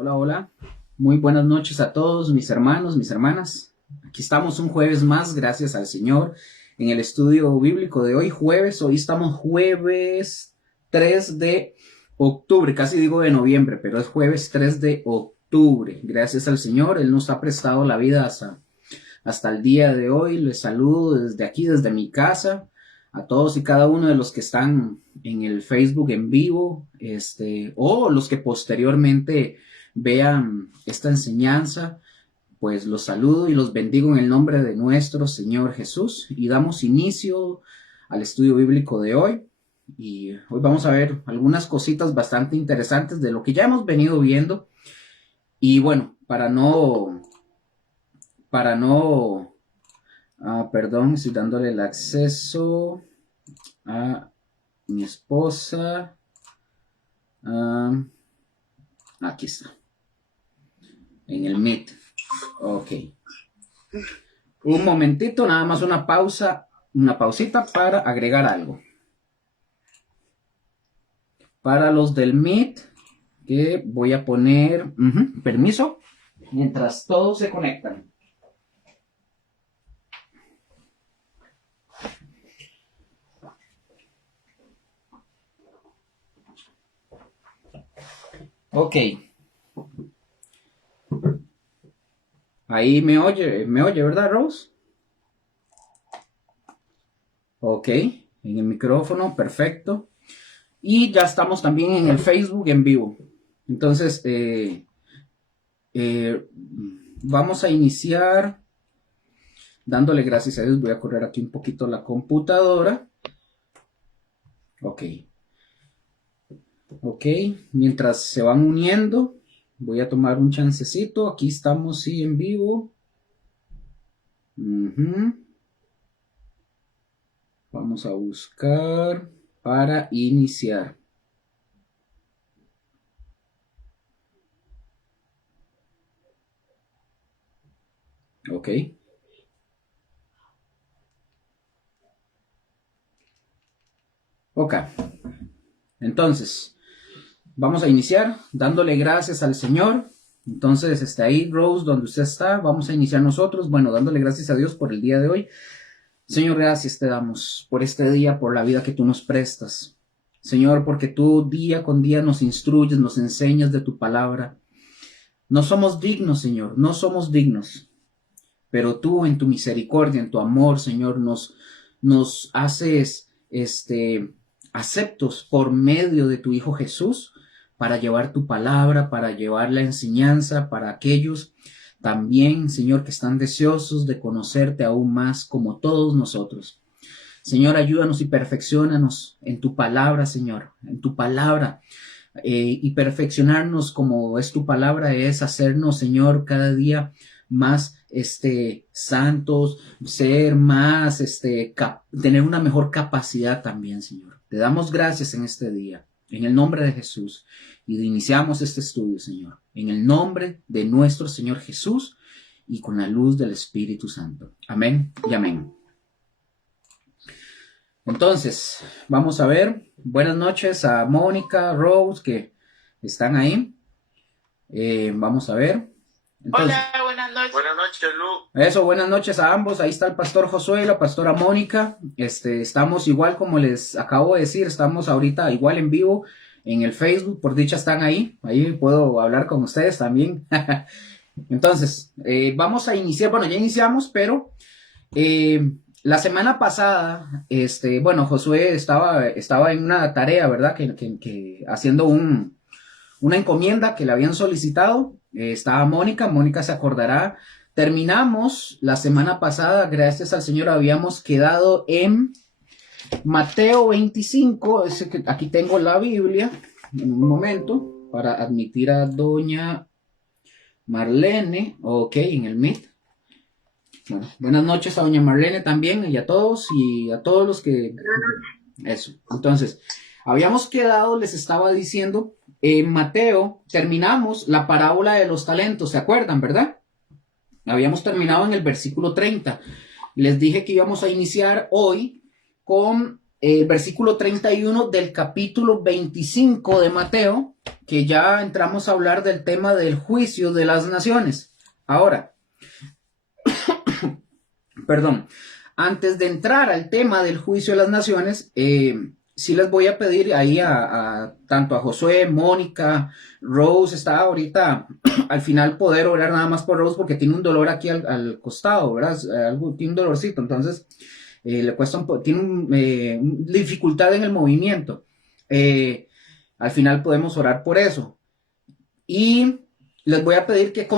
Hola, hola. Muy buenas noches a todos mis hermanos, mis hermanas. Aquí estamos un jueves más, gracias al Señor, en el estudio bíblico de hoy, jueves. Hoy estamos jueves 3 de octubre, casi digo de noviembre, pero es jueves 3 de octubre. Gracias al Señor, Él nos ha prestado la vida hasta el día de hoy. Les saludo desde aquí, desde mi casa, a todos y cada uno de los que están en el Facebook en vivo, o los que posteriormente vean esta enseñanza. Pues los saludo y los bendigo en el nombre de nuestro Señor Jesús y damos inicio al estudio bíblico de hoy. Y hoy vamos a ver algunas cositas bastante interesantes de lo que ya hemos venido viendo. Y bueno, perdón, estoy dándole el acceso a mi esposa. Aquí está, en el Meet. Ok. Un momentito, nada más una pausita para agregar algo. Para los del Meet, que voy a poner, permiso, mientras todos se conectan. Ok. Ahí me oye, ¿verdad, Rose? Ok, en el micrófono, perfecto. Y ya estamos también en el Facebook en vivo. Entonces, vamos a iniciar dándole gracias a Dios. Voy a correr aquí un poquito la computadora. Ok. Ok, mientras se van uniendo, voy a tomar un chancecito. Aquí estamos, sí, en vivo. Vamos a buscar para iniciar. Ok. Ok. Entonces, vamos a iniciar dándole gracias al Señor. Entonces, está ahí, Rose, donde usted está. Vamos a iniciar nosotros. Bueno, dándole gracias a Dios por el día de hoy. Señor, gracias te damos por este día, por la vida que tú nos prestas. Señor, porque tú día con día nos instruyes, nos enseñas de tu palabra. No somos dignos, Señor, no somos dignos. Pero tú en tu misericordia, en tu amor, Señor, nos haces aceptos por medio de tu Hijo Jesús para llevar tu palabra, para llevar la enseñanza para aquellos también, Señor, que están deseosos de conocerte aún más como todos nosotros. Señor, ayúdanos y perfecciónanos en tu palabra, Señor, en tu palabra. Y perfeccionarnos como es tu palabra es hacernos, Señor, cada día más santos, ser más, tener una mejor capacidad también, Señor. Te damos gracias en este día, en el nombre de Jesús, y iniciamos este estudio, Señor, en el nombre de nuestro Señor Jesús y con la luz del Espíritu Santo. Amén y amén. Entonces, vamos a ver. Buenas noches a Mónica, Rose, que están ahí. Vamos a ver. Entonces, hola, buenas noches. Buenas noches, Lu. Eso, buenas noches a ambos. Ahí está el pastor Josué y la pastora Mónica. Estamos igual como les acabo de decir, estamos ahorita igual en vivo en el Facebook. Por dicha están ahí. Ahí puedo hablar con ustedes también. Entonces, vamos a iniciar. Bueno, ya iniciamos, pero la semana pasada, bueno, Josué estaba en una tarea, ¿verdad? Que haciendo una encomienda que le habían solicitado. Estaba Mónica se acordará. Terminamos la semana pasada, gracias al Señor, habíamos quedado en Mateo 25. Aquí tengo la Biblia, en un momento, para admitir a doña Marlene, ok, en el Meet. Bueno, buenas noches a doña Marlene también y a todos los que... Eso, entonces, habíamos quedado, les estaba diciendo, en Mateo terminamos la parábola de los talentos, ¿se acuerdan, verdad? Habíamos terminado en el versículo 30. Les dije que íbamos a iniciar hoy con el versículo 31 del capítulo 25 de Mateo, que ya entramos a hablar del tema del juicio de las naciones. Ahora, perdón, antes de entrar al tema del juicio de las naciones, sí les voy a pedir ahí tanto a Josué, Mónica, Rose, está ahorita al final poder orar nada más por Rose porque tiene un dolor aquí al costado, ¿verdad? Tiene un dolorcito, entonces le cuesta tiene dificultad en el movimiento. Al final podemos orar por eso. Y les voy a pedir que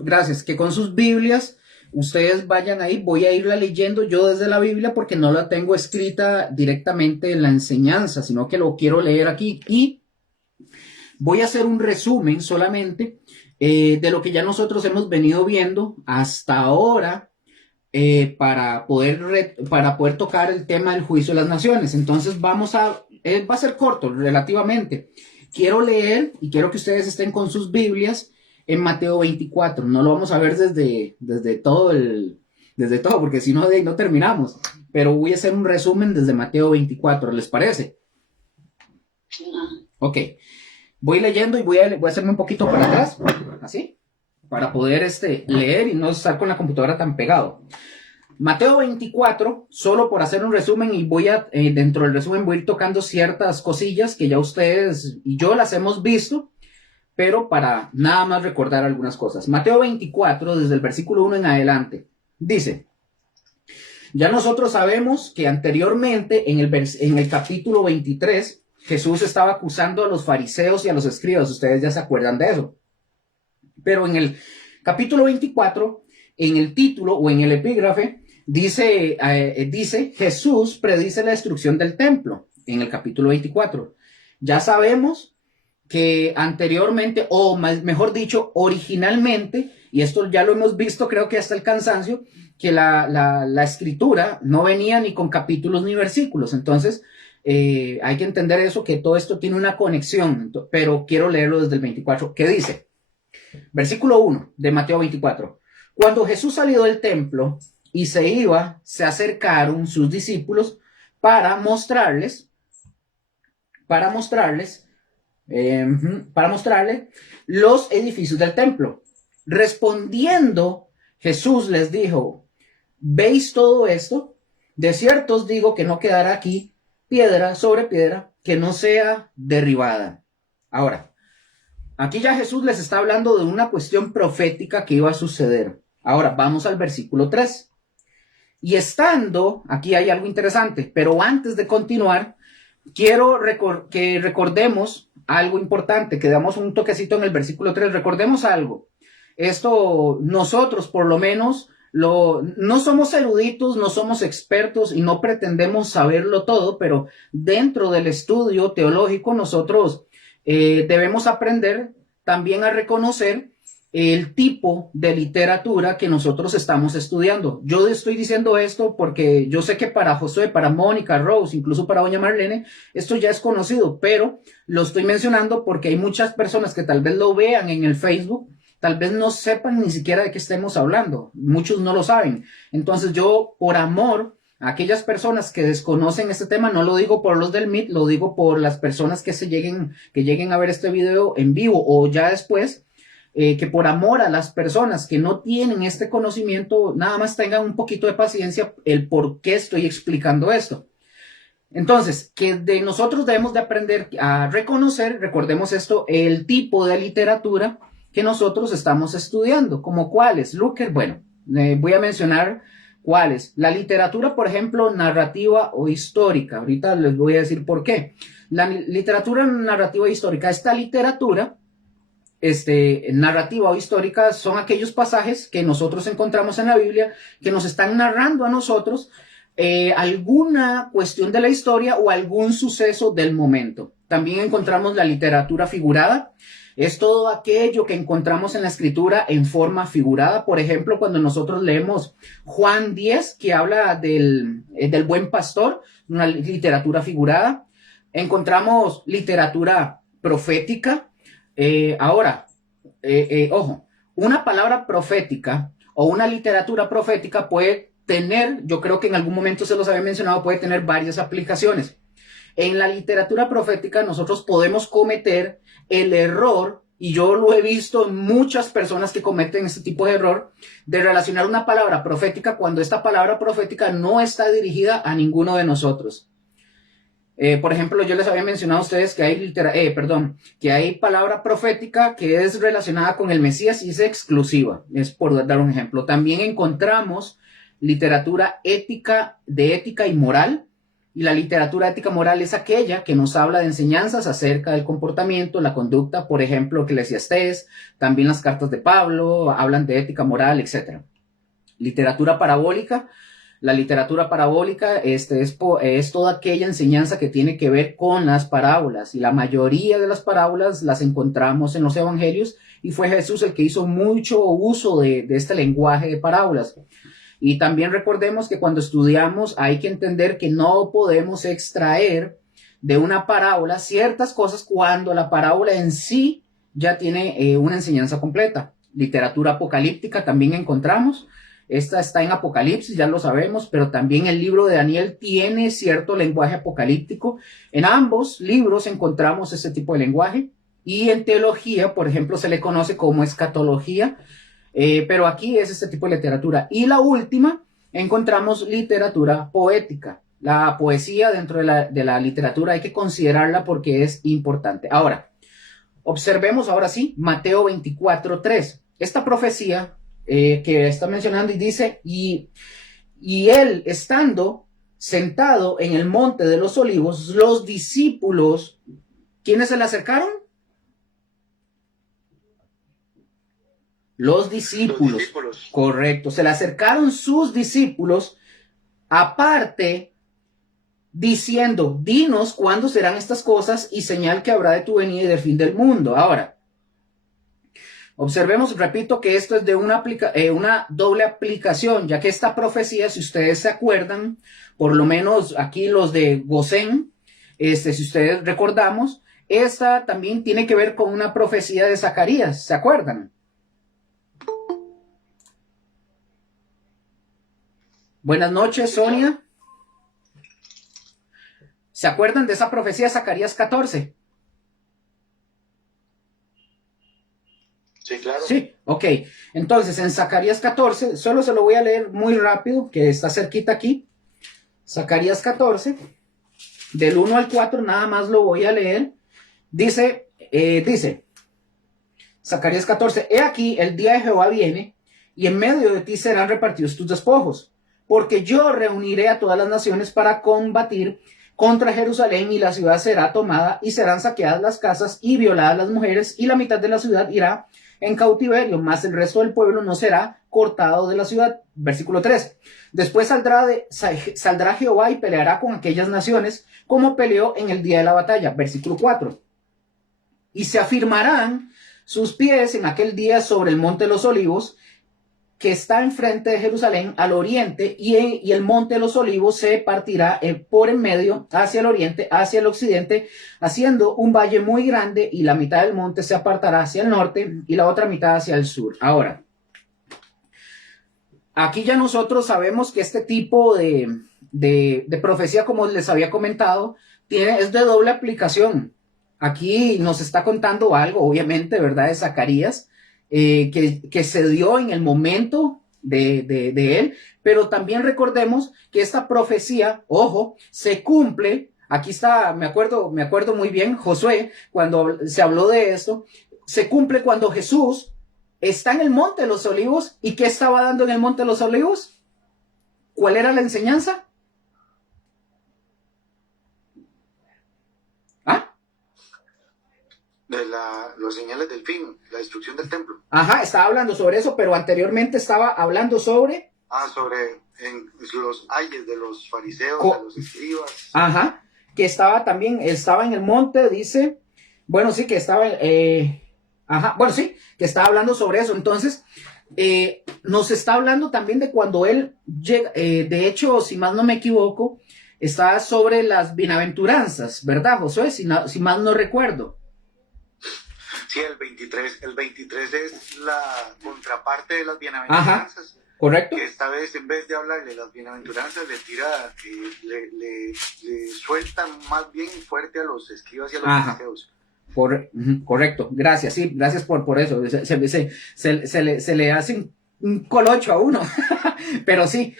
gracias, que con sus Biblias ustedes vayan ahí, voy a irla leyendo yo desde la Biblia porque no la tengo escrita directamente en la enseñanza, sino que lo quiero leer aquí y voy a hacer un resumen solamente de lo que ya nosotros hemos venido viendo hasta ahora para poder tocar el tema del juicio de las naciones. Entonces va a ser corto relativamente. Quiero leer y quiero que ustedes estén con sus Biblias en Mateo 24. No lo vamos a ver desde todo, porque si no, no terminamos. Pero voy a hacer un resumen desde Mateo 24. ¿Les parece? Ok. Voy leyendo y voy a hacerme un poquito para atrás, así, para poder leer y no estar con la computadora tan pegado. Mateo 24, solo por hacer un resumen, y dentro del resumen voy a ir tocando ciertas cosillas que ya ustedes y yo las hemos visto, pero para nada más recordar algunas cosas. Mateo 24, desde el versículo 1 en adelante, dice: ya nosotros sabemos que anteriormente en el capítulo 23, Jesús estaba acusando a los fariseos y a los escribas. Ustedes ya se acuerdan de eso. Pero en el capítulo 24, en el título o en el epígrafe, dice Jesús predice la destrucción del templo. En el capítulo 24. Ya sabemos que anteriormente, o mejor dicho, originalmente, y esto ya lo hemos visto creo que hasta el cansancio, que la escritura no venía ni con capítulos ni versículos. Entonces, hay que entender eso, que todo esto tiene una conexión, pero quiero leerlo desde el 24, que dice, versículo 1 de Mateo 24, cuando Jesús salió del templo y se iba, se acercaron sus discípulos para mostrarles los edificios del templo. Respondiendo, Jesús les dijo, ¿veis todo esto? De cierto os digo que no quedará aquí piedra sobre piedra que no sea derribada. Ahora, aquí ya Jesús les está hablando de una cuestión profética que iba a suceder. Ahora, vamos al versículo 3. Y estando, aquí hay algo interesante, pero antes de continuar, quiero que recordemos algo importante, que damos un toquecito en el versículo 3. Recordemos algo. Esto, nosotros por lo menos, no somos eruditos, no somos expertos y no pretendemos saberlo todo, pero dentro del estudio teológico nosotros debemos aprender también a reconocer el tipo de literatura que nosotros estamos estudiando. Yo estoy diciendo esto porque yo sé que para Josué, para Mónica, Rose, incluso para doña Marlene, esto ya es conocido, pero lo estoy mencionando porque hay muchas personas que tal vez lo vean en el Facebook, tal vez no sepan ni siquiera de qué estemos hablando, muchos no lo saben. Entonces yo, por amor a aquellas personas que desconocen este tema, no lo digo por los del MIT, lo digo por las personas que lleguen a ver este video en vivo o ya después, que por amor a las personas que no tienen este conocimiento, nada más tengan un poquito de paciencia el por qué estoy explicando esto. Entonces, que de nosotros debemos de aprender a reconocer, recordemos esto, el tipo de literatura que nosotros estamos estudiando, como cuáles, Luker, bueno, voy a mencionar cuáles. La literatura, por ejemplo, narrativa o histórica, ahorita les voy a decir por qué. La literatura narrativa e histórica, esta literatura narrativa o histórica son aquellos pasajes que nosotros encontramos en la Biblia que nos están narrando a nosotros alguna cuestión de la historia o algún suceso del momento. También encontramos la literatura figurada. Es todo aquello que encontramos en la escritura en forma figurada. Por ejemplo, cuando nosotros leemos Juan 10, que habla del buen pastor, una literatura figurada. Encontramos literatura profética. Ojo, una palabra profética o una literatura profética puede tener, yo creo que en algún momento se los había mencionado, puede tener varias aplicaciones. En la literatura profética nosotros podemos cometer el error, y yo lo he visto en muchas personas que cometen este tipo de error, de relacionar una palabra profética cuando esta palabra profética no está dirigida a ninguno de nosotros. Por ejemplo, yo les había mencionado a ustedes que hay palabra profética que es relacionada con el Mesías y es exclusiva. Es por dar un ejemplo. También encontramos literatura ética, de ética y moral. Y la literatura ética moral es aquella que nos habla de enseñanzas acerca del comportamiento, la conducta, por ejemplo, Eclesiastés, también las cartas de Pablo hablan de ética moral, etc. Literatura parabólica. La literatura parabólica es toda aquella enseñanza que tiene que ver con las parábolas, y la mayoría de las parábolas las encontramos en los evangelios, y fue Jesús el que hizo mucho uso de este lenguaje de parábolas. Y también recordemos que cuando estudiamos hay que entender que no podemos extraer de una parábola ciertas cosas cuando la parábola en sí ya tiene una enseñanza completa. Literatura apocalíptica también encontramos. Esta está en Apocalipsis, ya lo sabemos, pero también el libro de Daniel tiene cierto lenguaje apocalíptico. En ambos libros encontramos ese tipo de lenguaje. Y en teología, por ejemplo, se le conoce como escatología, pero aquí es este tipo de literatura. Y la última, encontramos literatura poética. La poesía dentro de la literatura hay que considerarla porque es importante. Ahora, observemos ahora sí Mateo 24:3. Esta profecía que está mencionando y dice, y él estando sentado en el monte de los olivos, los discípulos, ¿quiénes se le acercaron? Los discípulos. Correcto, se le acercaron sus discípulos aparte, diciendo, dinos cuándo serán estas cosas y señal que habrá de tu venida y del fin del mundo. Ahora, observemos, repito, que esto es de una doble aplicación, ya que esta profecía, si ustedes se acuerdan, por lo menos aquí los de Gosén, si ustedes recordamos, esta también tiene que ver con una profecía de Zacarías, ¿se acuerdan? Buenas noches, Sonia. ¿Se acuerdan de esa profecía de Zacarías 14? Sí, claro. Sí, ok. Entonces, en Zacarías 14, solo se lo voy a leer muy rápido, que está cerquita aquí. Zacarías 14, del 1 al 4, nada más lo voy a leer. Dice, Zacarías 14, he aquí, el día de Jehová viene, y en medio de ti serán repartidos tus despojos, porque yo reuniré a todas las naciones para combatir contra Jerusalén, y la ciudad será tomada, y serán saqueadas las casas y violadas las mujeres, y la mitad de la ciudad irá en cautiverio, mas el resto del pueblo no será cortado de la ciudad. Versículo 3. Después saldrá Jehová y peleará con aquellas naciones, como peleó en el día de la batalla. Versículo 4. Y se afirmarán sus pies en aquel día sobre el monte de los olivos, que está enfrente de Jerusalén al oriente, y el monte de los olivos se partirá por en medio hacia el oriente, hacia el occidente, haciendo un valle muy grande, y la mitad del monte se apartará hacia el norte y la otra mitad hacia el sur. Ahora, aquí ya nosotros sabemos que este tipo de profecía, como les había comentado, es de doble aplicación. Aquí nos está contando algo, obviamente, ¿verdad?, de Zacarías, que se dio en el momento de él, pero también recordemos que esta profecía, ojo, se cumple. Aquí está, me acuerdo muy bien, Josué, cuando se habló de esto, se cumple cuando Jesús está en el monte de los olivos. ¿Y qué estaba dando en el monte de los olivos? ¿Cuál era la enseñanza? De los señales del fin, la destrucción del templo. Ajá, estaba hablando sobre eso, pero anteriormente estaba hablando sobre... sobre los ayes de los fariseos, de los escribas. Ajá, que estaba en el monte, dice... Bueno, sí, que estaba... que estaba hablando sobre eso. Entonces, nos está hablando también de cuando él llega... de hecho, si más no me equivoco, está sobre las bienaventuranzas, ¿verdad, Josué? Si más no recuerdo. Sí, el 23 es la contraparte de las bienaventuranzas. Ajá, correcto. Que esta vez, en vez de hablarle de las bienaventuranzas, le tira, le suelta más bien fuerte a los escribas y a los fariseos. Correcto, gracias, sí, gracias por eso. Se le hace un colocho a uno. Pero sí,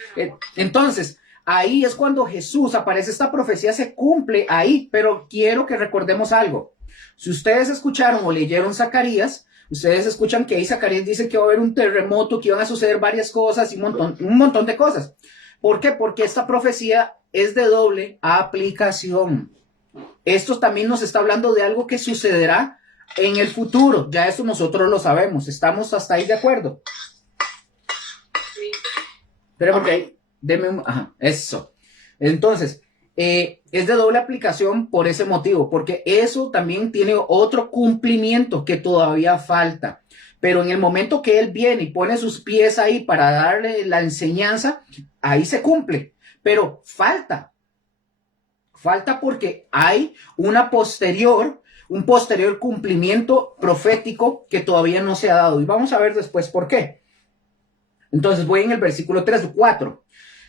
entonces, ahí es cuando Jesús aparece, esta profecía se cumple ahí, pero quiero que recordemos algo. Si ustedes escucharon o leyeron Zacarías, ustedes escuchan que ahí Zacarías dice que va a haber un terremoto, que van a suceder varias cosas y un montón de cosas. ¿Por qué? Porque esta profecía es de doble aplicación. Esto también nos está hablando de algo que sucederá en el futuro. Ya eso nosotros lo sabemos. ¿Estamos hasta ahí de acuerdo? Sí. Pero porque eso. Entonces, es de doble aplicación por ese motivo, porque eso también tiene otro cumplimiento que todavía falta. Pero en el momento que él viene y pone sus pies ahí para darle la enseñanza, ahí se cumple. Pero falta porque hay un posterior cumplimiento profético que todavía no se ha dado. Y vamos a ver después por qué. Entonces voy en el versículo 3 o 4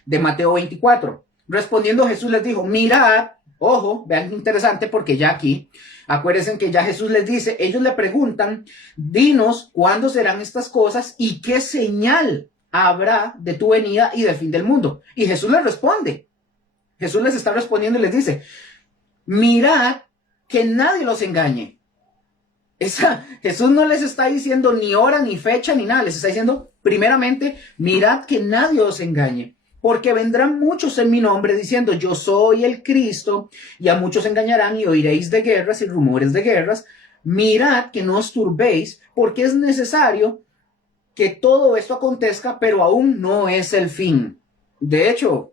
de Mateo 24. Respondiendo Jesús les dijo, mirad, ojo, vean qué interesante porque ya aquí, acuérdense que ya Jesús les dice, ellos le preguntan, dinos cuándo serán estas cosas y qué señal habrá de tu venida y del fin del mundo. Y Jesús les responde. Jesús les está respondiendo y les dice, mirad que nadie los engañe. Jesús no les está diciendo ni hora, ni fecha, ni nada. Les está diciendo, primeramente, mirad que nadie os engañe. Porque vendrán muchos en mi nombre diciendo, yo soy el Cristo, y a muchos engañarán y oiréis de guerras y rumores de guerras. Mirad que no os turbéis, porque es necesario que todo esto acontezca, pero aún no es el fin. De hecho,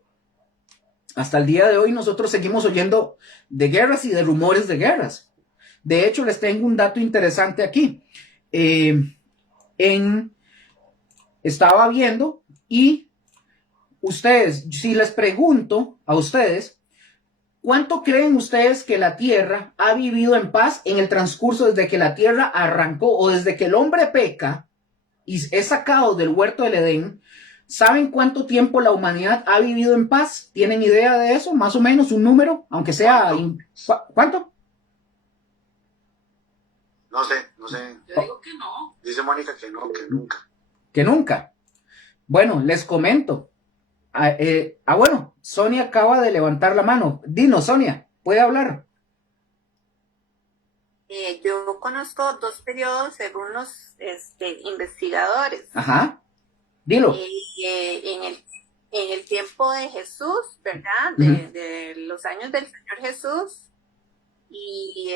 hasta el día de hoy nosotros seguimos oyendo de guerras y de rumores de guerras. De hecho, les tengo un dato interesante aquí. Estaba viendo y ustedes, si les pregunto a ustedes, ¿cuánto creen ustedes que la tierra ha vivido en paz en el transcurso desde que la tierra arrancó o desde que el hombre peca y es sacado del huerto del Edén? ¿Saben cuánto tiempo la humanidad ha vivido en paz? ¿Tienen idea de eso? Más o menos un número, aunque sea... ¿Cuánto? No sé. Yo digo que no. Dice Mónica que no, que nunca. Que nunca. Bueno, les comento. Bueno, Sonia acaba de levantar la mano. Dinos, Sonia, ¿puede hablar? Yo conozco 2 periodos según los investigadores. Ajá. Dilo. En el tiempo de Jesús, ¿verdad? De los años del Señor Jesús. Y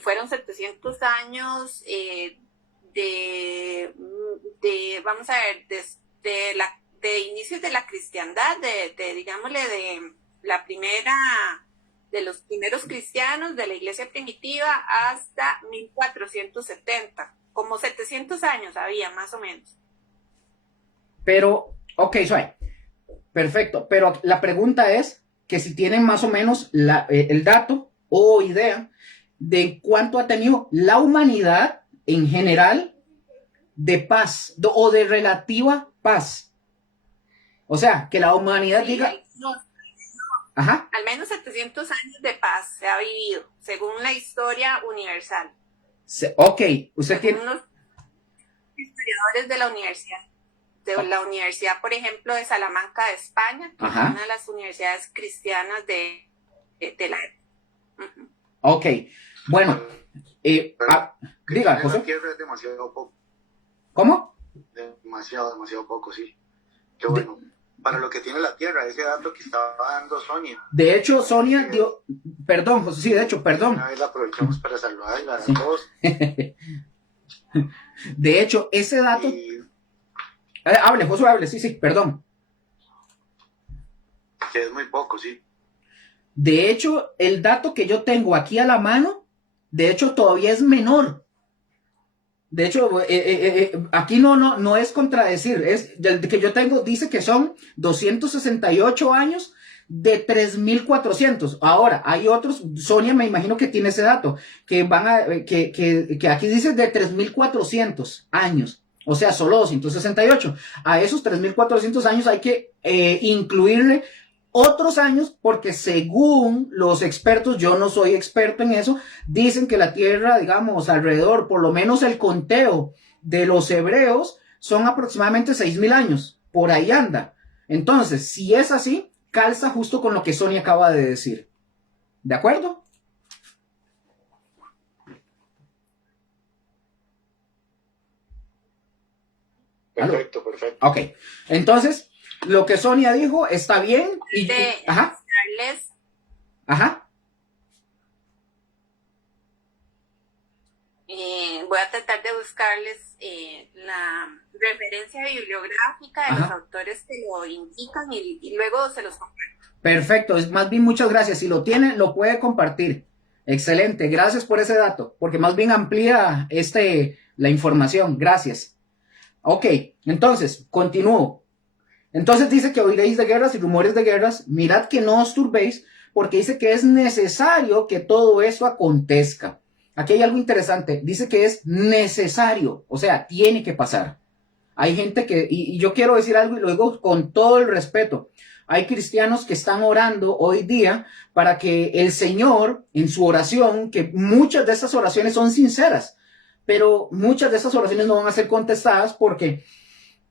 fueron 700 años vamos a ver, de inicios de la cristiandad, digámosle, de los primeros cristianos de la iglesia primitiva hasta 1470, como 700 años había más o menos. Pero, ok, suave. Perfecto, pero la pregunta es que si tienen más o menos el dato o idea de cuánto ha tenido la humanidad en general de paz o de relativa paz. O sea, que la humanidad diga... Ajá. Al menos 700 años de paz se ha vivido, según la historia universal. Ok, usted tiene... Unos historiadores de la universidad, por ejemplo, de Salamanca, de España, que es una de las universidades cristianas de la época. Ok, bueno, diga, José. La tierra es demasiado poco. ¿Cómo? Demasiado poco, sí. Qué bueno. Para lo que tiene la tierra, ese dato que estaba dando Sonia. De hecho, Sonia dio... Perdón, José, sí, de hecho, perdón. Una vez la aprovechamos para saludarla a todos. De hecho, ese dato... hable, José, hable, sí, perdón. Que es muy poco, sí. De hecho, el dato que yo tengo aquí a la mano, de hecho, todavía es menor. De hecho, aquí no es contradecir, el que yo tengo dice que son 268 años de 3,400. Ahora, hay otros, Sonia me imagino que tiene ese dato, que que aquí dice de 3,400 años. O sea, solo 268. A esos 3,400 años hay que incluirle otros años, porque según los expertos, yo no soy experto en eso, dicen que la Tierra, digamos, alrededor, por lo menos el conteo de los hebreos, son aproximadamente 6,000 años. Por ahí anda. Entonces, si es así, calza justo con lo que Sonia acaba de decir. ¿De acuerdo? Perfecto, perfecto. Ok. Entonces, lo que Sonia dijo está bien. Y, ajá. Ajá. Voy a tratar de buscarles la referencia bibliográfica de los autores que lo indican y luego se los comparto. Perfecto, es más bien muchas gracias. Si lo tiene, lo puede compartir. Excelente, gracias por ese dato, porque más bien amplía la información. Gracias. Ok, entonces, continúo. Entonces dice que oiréis de guerras y rumores de guerras. Mirad que no os turbéis, porque dice que es necesario que todo eso acontezca. Aquí hay algo interesante. Dice que es necesario, o sea, tiene que pasar. Hay gente que, y yo quiero decir algo y lo digo con todo el respeto. Hay cristianos que están orando hoy día para que el Señor, en su oración, que muchas de esas oraciones son sinceras, pero muchas de esas oraciones no van a ser contestadas porque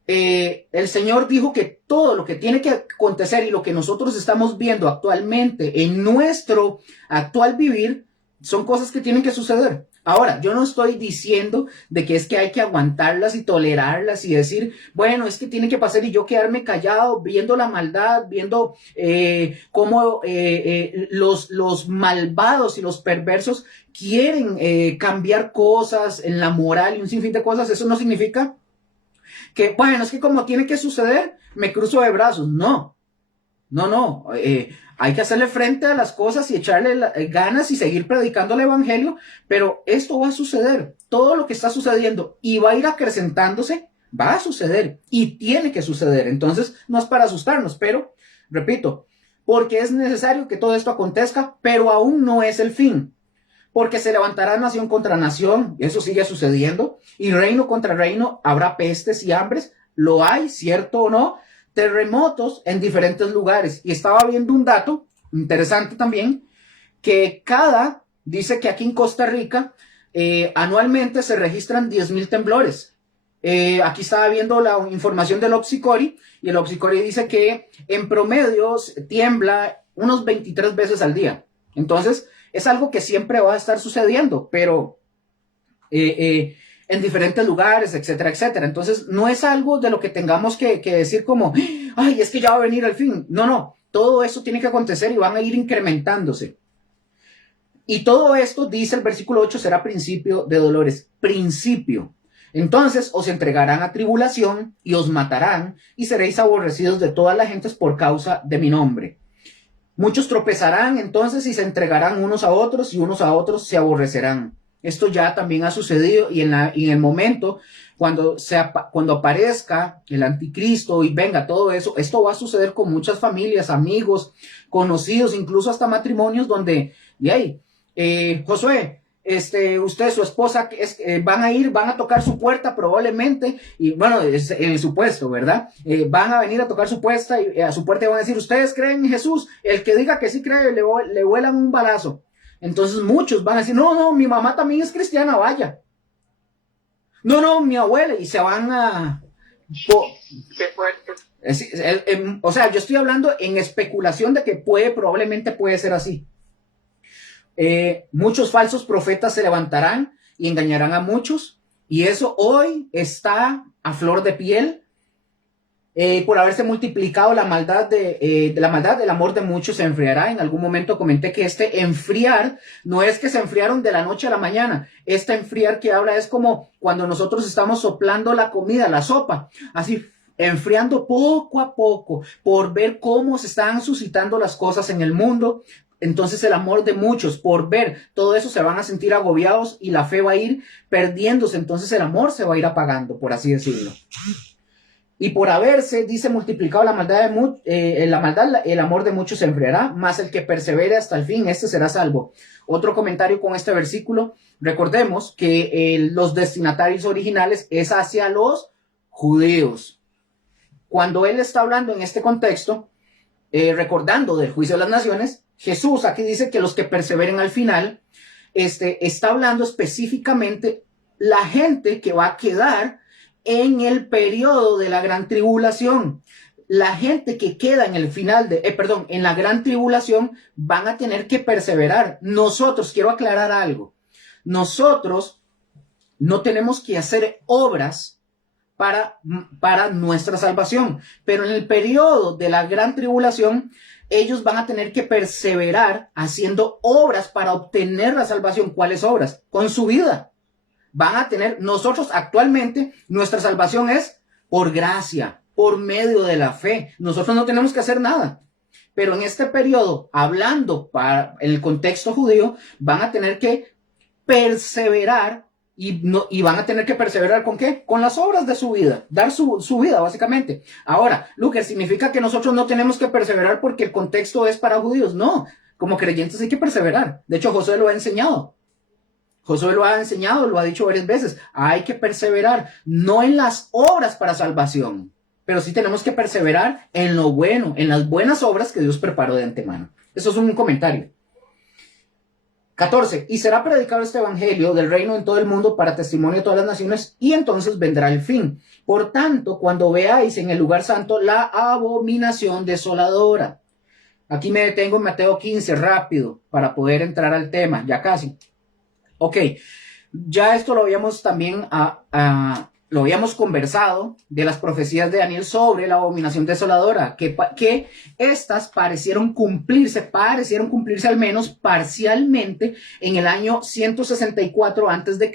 el Señor dijo que todo lo que tiene que acontecer y lo que nosotros estamos viendo actualmente en nuestro actual vivir son cosas que tienen que suceder. Ahora, yo no estoy diciendo de que es que hay que aguantarlas y tolerarlas y decir, bueno, es que tiene que pasar y yo quedarme callado viendo la maldad, viendo cómo los malvados y los perversos quieren cambiar cosas en la moral y un sinfín de cosas. Eso no significa que, bueno, es que como tiene que suceder, me cruzo de brazos. No, hay que hacerle frente a las cosas y echarle ganas y seguir predicando el evangelio, pero esto va a suceder. Todo lo que está sucediendo y va a ir acrecentándose, va a suceder y tiene que suceder. Entonces, no es para asustarnos, pero, repito, porque es necesario que todo esto acontezca, pero aún no es el fin. Porque se levantará nación contra nación, eso sigue sucediendo, y reino contra reino, habrá pestes y hambres, lo hay, cierto o no, terremotos en diferentes lugares. Y estaba viendo un dato interesante también, que dice que aquí en Costa Rica anualmente se registran 10,000 temblores. Aquí estaba viendo la información del Opsicori, y el Opsicori dice que en promedio tiembla unos 23 veces al día. Entonces, es algo que siempre va a estar sucediendo, pero en diferentes lugares, etcétera, etcétera. Entonces, no es algo de lo que tengamos que decir como, ay, es que ya va a venir el fin. No, todo eso tiene que acontecer y van a ir incrementándose. Y todo esto, dice el versículo 8, será principio de dolores. Principio. Entonces os entregarán a tribulación y os matarán y seréis aborrecidos de todas las gentes por causa de mi nombre. Muchos tropezarán entonces y se entregarán unos a otros y unos a otros se aborrecerán. Esto ya también ha sucedido y en el momento cuando aparezca el anticristo y venga todo eso, esto va a suceder con muchas familias, amigos, conocidos, incluso hasta matrimonios donde, Josué, usted, su esposa, van a tocar su puerta probablemente, y bueno, es el supuesto, ¿verdad? Van a venir a tocar su puerta y a su puerta y van a decir, ¿ustedes creen en Jesús? El que diga que sí cree, le vuelan un balazo. Entonces muchos van a decir, no, mi mamá también es cristiana, vaya. No, mi abuela, y se van a... O sea, yo estoy hablando en especulación de que probablemente puede ser así. Muchos falsos profetas se levantarán y engañarán a muchos, y eso hoy está a flor de piel por haberse multiplicado la maldad, el amor de muchos se enfriará. En algún momento comenté que enfriar no es que se enfriaron de la noche a la mañana. Enfriar que habla es como cuando nosotros estamos soplando la comida, la sopa, así enfriando poco a poco por ver cómo se están suscitando las cosas en el mundo. Entonces el amor de muchos por ver todo eso se van a sentir agobiados y la fe va a ir perdiéndose. Entonces el amor se va a ir apagando, por así decirlo. Y por haberse, dice, multiplicado la maldad, el amor de muchos se enfriará, mas el que persevere hasta el fin, este será salvo. Otro comentario con este versículo. Recordemos que los destinatarios originales es hacia los judíos. Cuando él está hablando en este contexto, recordando del juicio de las naciones, Jesús aquí dice que los que perseveren al final, está hablando específicamente la gente que va a quedar en el periodo de la gran tribulación. La gente que queda en el final en la gran tribulación van a tener que perseverar. Nosotros, quiero aclarar algo, nosotros no tenemos que hacer obras para nuestra salvación, pero en el periodo de la gran tribulación, ellos van a tener que perseverar haciendo obras para obtener la salvación. ¿Cuáles obras? Con su vida. Van a tener, nosotros actualmente, nuestra salvación es por gracia, por medio de la fe. Nosotros no tenemos que hacer nada. Pero en este periodo, hablando para el contexto judío, van a tener que perseverar y van a tener que perseverar ¿con qué? Con las obras de su vida, dar su vida básicamente. Ahora, Lucas, ¿significa que nosotros no tenemos que perseverar porque el contexto es para judíos? No, como creyentes hay que perseverar. De hecho, Josué lo ha enseñado. Josué lo ha enseñado, lo ha dicho varias veces. Hay que perseverar, no en las obras para salvación, pero sí tenemos que perseverar en lo bueno, en las buenas obras que Dios preparó de antemano. Eso es un comentario. 14. Y será predicado este evangelio del reino en todo el mundo para testimonio de todas las naciones, y entonces vendrá el fin. Por tanto, cuando veáis en el lugar santo la abominación desoladora. Aquí me detengo en Mateo 15, rápido, para poder entrar al tema, ya casi. Ok, ya esto lo habíamos también lo habíamos conversado de las profecías de Daniel sobre la abominación desoladora, que estas parecieron cumplirse al menos parcialmente en el año 164 a.C.,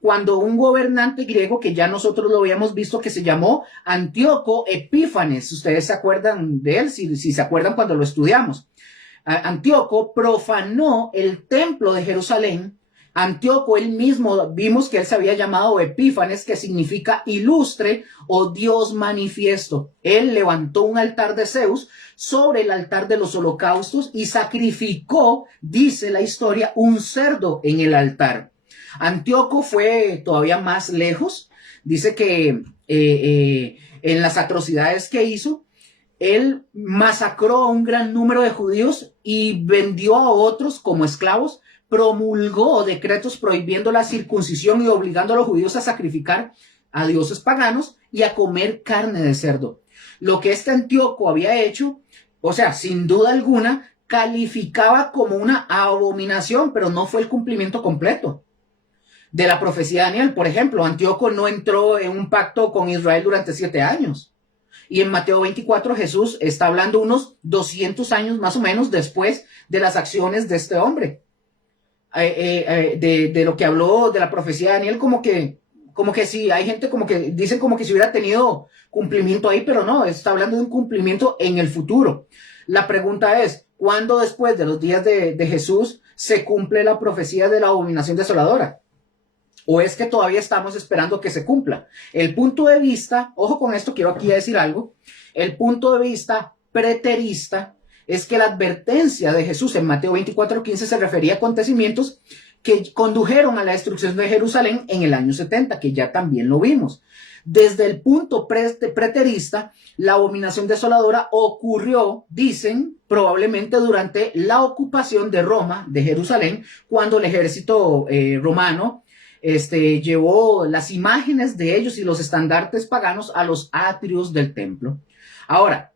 cuando un gobernante griego, que ya nosotros lo habíamos visto, que se llamó Antíoco Epífanes. Ustedes se acuerdan de él, si se acuerdan cuando lo estudiamos. Antíoco profanó el templo de Jerusalén. Antíoco, él mismo, vimos que él se había llamado Epífanes, que significa ilustre o Dios manifiesto. Él levantó un altar de Zeus sobre el altar de los holocaustos y sacrificó, dice la historia, un cerdo en el altar. Antíoco fue todavía más lejos. Dice que en las atrocidades que hizo, él masacró a un gran número de judíos y vendió a otros como esclavos. Promulgó decretos prohibiendo la circuncisión y obligando a los judíos a sacrificar a dioses paganos y a comer carne de cerdo. Lo que este Antíoco había hecho, o sea, sin duda alguna, calificaba como una abominación, pero no fue el cumplimiento completo de la profecía de Daniel. Por ejemplo, Antíoco no entró en un pacto con Israel durante 7 años. Y en Mateo 24 Jesús está hablando unos 200 años más o menos después de las acciones de este hombre. De lo que habló de la profecía de Daniel, como que sí, hay gente como que dicen como que si hubiera tenido cumplimiento ahí, pero no, está hablando de un cumplimiento en el futuro. La pregunta es, ¿cuándo después de los días de Jesús se cumple la profecía de la abominación desoladora? ¿O es que todavía estamos esperando que se cumpla? El punto de vista, ojo con esto, quiero aquí decir algo, el punto de vista preterista es que la advertencia de Jesús en Mateo 24:15 se refería a acontecimientos que condujeron a la destrucción de Jerusalén en el año 70, que ya también lo vimos. Desde el punto preterista, la abominación desoladora ocurrió, dicen, probablemente durante la ocupación de Roma, de Jerusalén, cuando el ejército romano llevó las imágenes de ellos y los estandartes paganos a los atrios del templo. Ahora,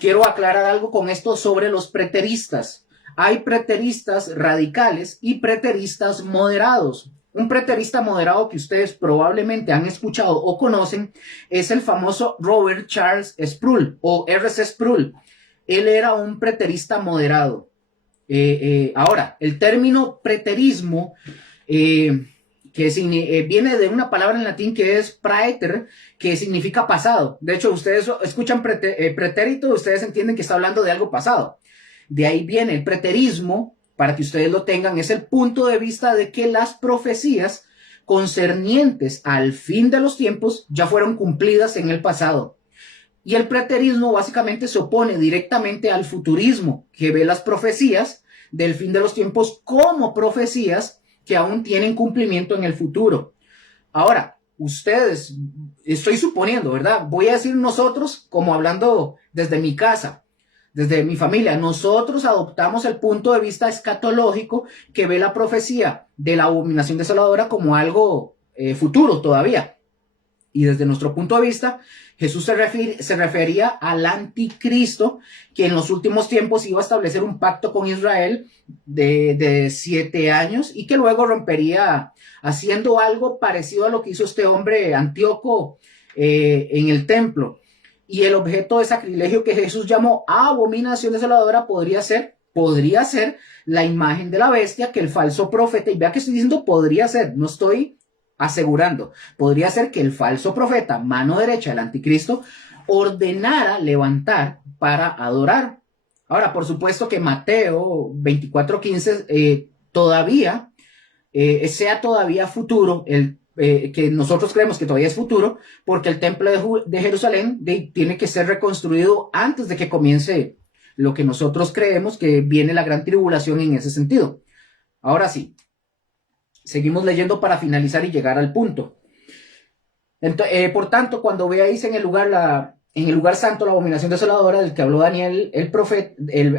quiero aclarar algo con esto sobre los preteristas. Hay preteristas radicales y preteristas moderados. Un preterista moderado que ustedes probablemente han escuchado o conocen es el famoso Robert Charles Sproul o R.C. Sproul. Él era un preterista moderado. Ahora, el término preterismo viene de una palabra en latín que es praeter, que significa pasado. De hecho, ustedes escuchan pretérito, ustedes entienden que está hablando de algo pasado. De ahí viene el preterismo, para que ustedes lo tengan, es el punto de vista de que las profecías concernientes al fin de los tiempos ya fueron cumplidas en el pasado. Y el preterismo básicamente se opone directamente al futurismo, que ve las profecías del fin de los tiempos como profecías que aún tienen cumplimiento en el futuro. Ahora, ustedes, estoy suponiendo, ¿verdad? Voy a decir nosotros, como hablando desde mi casa, desde mi familia, nosotros adoptamos el punto de vista escatológico que ve la profecía de la abominación desoladora como algo futuro todavía. Y desde nuestro punto de vista, Jesús se refería al anticristo, que en los últimos tiempos iba a establecer un pacto con Israel de 7 años y que luego rompería haciendo algo parecido a lo que hizo este hombre Antíoco en el templo. Y el objeto de sacrilegio que Jesús llamó abominación desoladora podría ser la imagen de la bestia que el falso profeta, y vea que estoy diciendo podría ser, no estoy asegurando, podría ser que el falso profeta, mano derecha del anticristo, ordenara levantar para adorar. Ahora, por supuesto que Mateo 24:15 todavía sea todavía futuro, que nosotros creemos que todavía es futuro, porque el templo de Jerusalén tiene que ser reconstruido antes de que comience lo que nosotros creemos que viene la gran tribulación en ese sentido. Ahora sí, seguimos leyendo para finalizar y llegar al punto. Por tanto, cuando veáis en el lugar santo la abominación desoladora del que habló Daniel,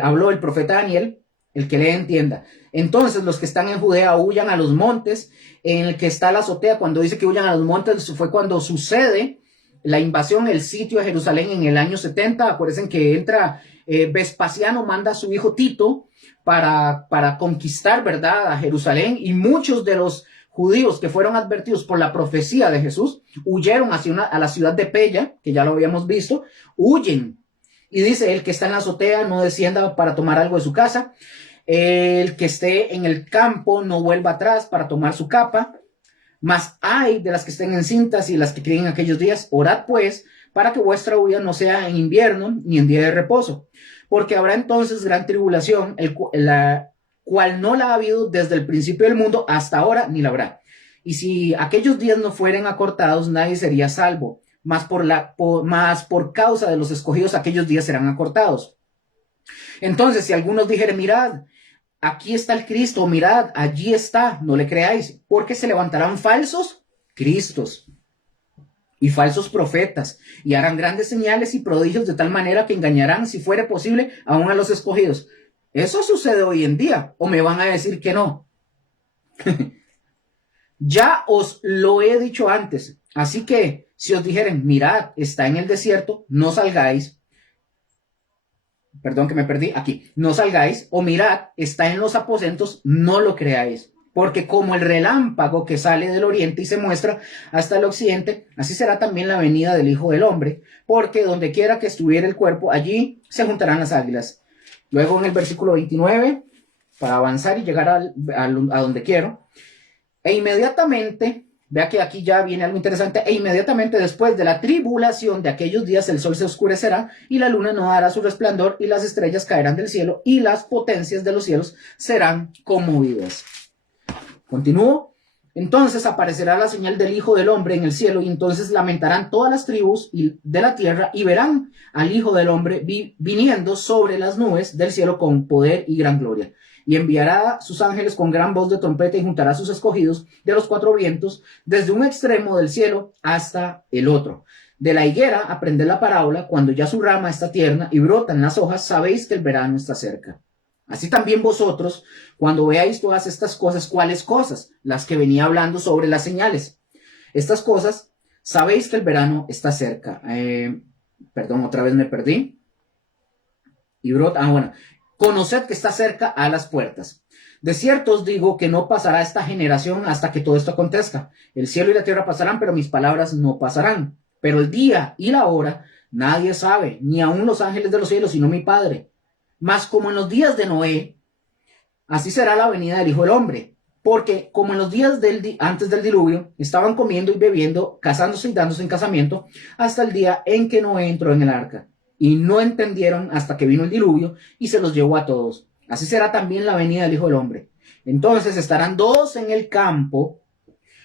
habló el profeta Daniel, el que le entienda. Entonces los que están en Judea huyan a los montes, en el que está la azotea. Cuando dice que huyan a los montes, fue cuando sucede la invasión, el sitio de Jerusalén en el año 70. Acuérdense que entra Vespasiano, manda a su hijo Tito para conquistar, ¿verdad?, a Jerusalén, y muchos de los judíos que fueron advertidos por la profecía de Jesús huyeron a la ciudad de Pella, que ya lo habíamos visto, huyen. Y dice, el que está en la azotea no descienda para tomar algo de su casa, el que esté en el campo no vuelva atrás para tomar su capa, mas hay de las que estén encintas y las que críen en aquellos días. Orad pues para que vuestra huida no sea en invierno ni en día de reposo, porque habrá entonces gran tribulación, la cual no la ha habido desde el principio del mundo hasta ahora, ni la habrá. Y si aquellos días no fueren acortados, nadie sería salvo, mas por causa de los escogidos aquellos días serán acortados. Entonces, si algunos dijeren, mirad, aquí está el Cristo, mirad, allí está, no le creáis, porque se levantarán falsos cristos y falsos profetas, y harán grandes señales y prodigios de tal manera que engañarán, si fuere posible, aún a los escogidos. ¿Eso sucede hoy en día? ¿O me van a decir que no? Ya os lo he dicho antes, así que si os dijeren, mirad, está en el desierto, no salgáis. Perdón que me perdí, aquí. No salgáis, o mirad, está en los aposentos, no lo creáis. Porque como el relámpago que sale del oriente y se muestra hasta el occidente, así será también la venida del Hijo del Hombre, porque donde quiera que estuviera el cuerpo, allí se juntarán las águilas. Luego en el versículo 29, para avanzar y llegar a donde quiero, e inmediatamente, vea que aquí ya viene algo interesante, e inmediatamente después de la tribulación de aquellos días el sol se oscurecerá y la luna no dará su resplandor y las estrellas caerán del cielo y las potencias de los cielos serán conmovidas. Continúo. Entonces aparecerá la señal del Hijo del Hombre en el cielo, y entonces lamentarán todas las tribus de la tierra y verán al Hijo del Hombre viniendo sobre las nubes del cielo con poder y gran gloria. Y enviará sus ángeles con gran voz de trompeta y juntará a sus escogidos de los 4 vientos, desde un extremo del cielo hasta el otro. De la higuera aprended la parábola, cuando ya su rama está tierna y brotan las hojas, sabéis que el verano está cerca. Así también vosotros, cuando veáis todas estas cosas, ¿cuáles cosas? Las que venía hablando sobre las señales. Estas cosas, sabéis que el verano está cerca. Perdón, otra vez me perdí. Bueno. Conoced que está cerca a las puertas. De cierto os digo que no pasará esta generación hasta que todo esto acontezca. El cielo y la tierra pasarán, pero mis palabras no pasarán. Pero el día y la hora nadie sabe, ni aun los ángeles de los cielos, sino mi Padre. Mas como en los días de Noé, así será la venida del Hijo del Hombre. Porque como en los días antes del diluvio, estaban comiendo y bebiendo, casándose y dándose en casamiento, hasta el día en que Noé entró en el arca. Y no entendieron hasta que vino el diluvio y se los llevó a todos. Así será también la venida del Hijo del Hombre. Entonces estarán 2 en el campo,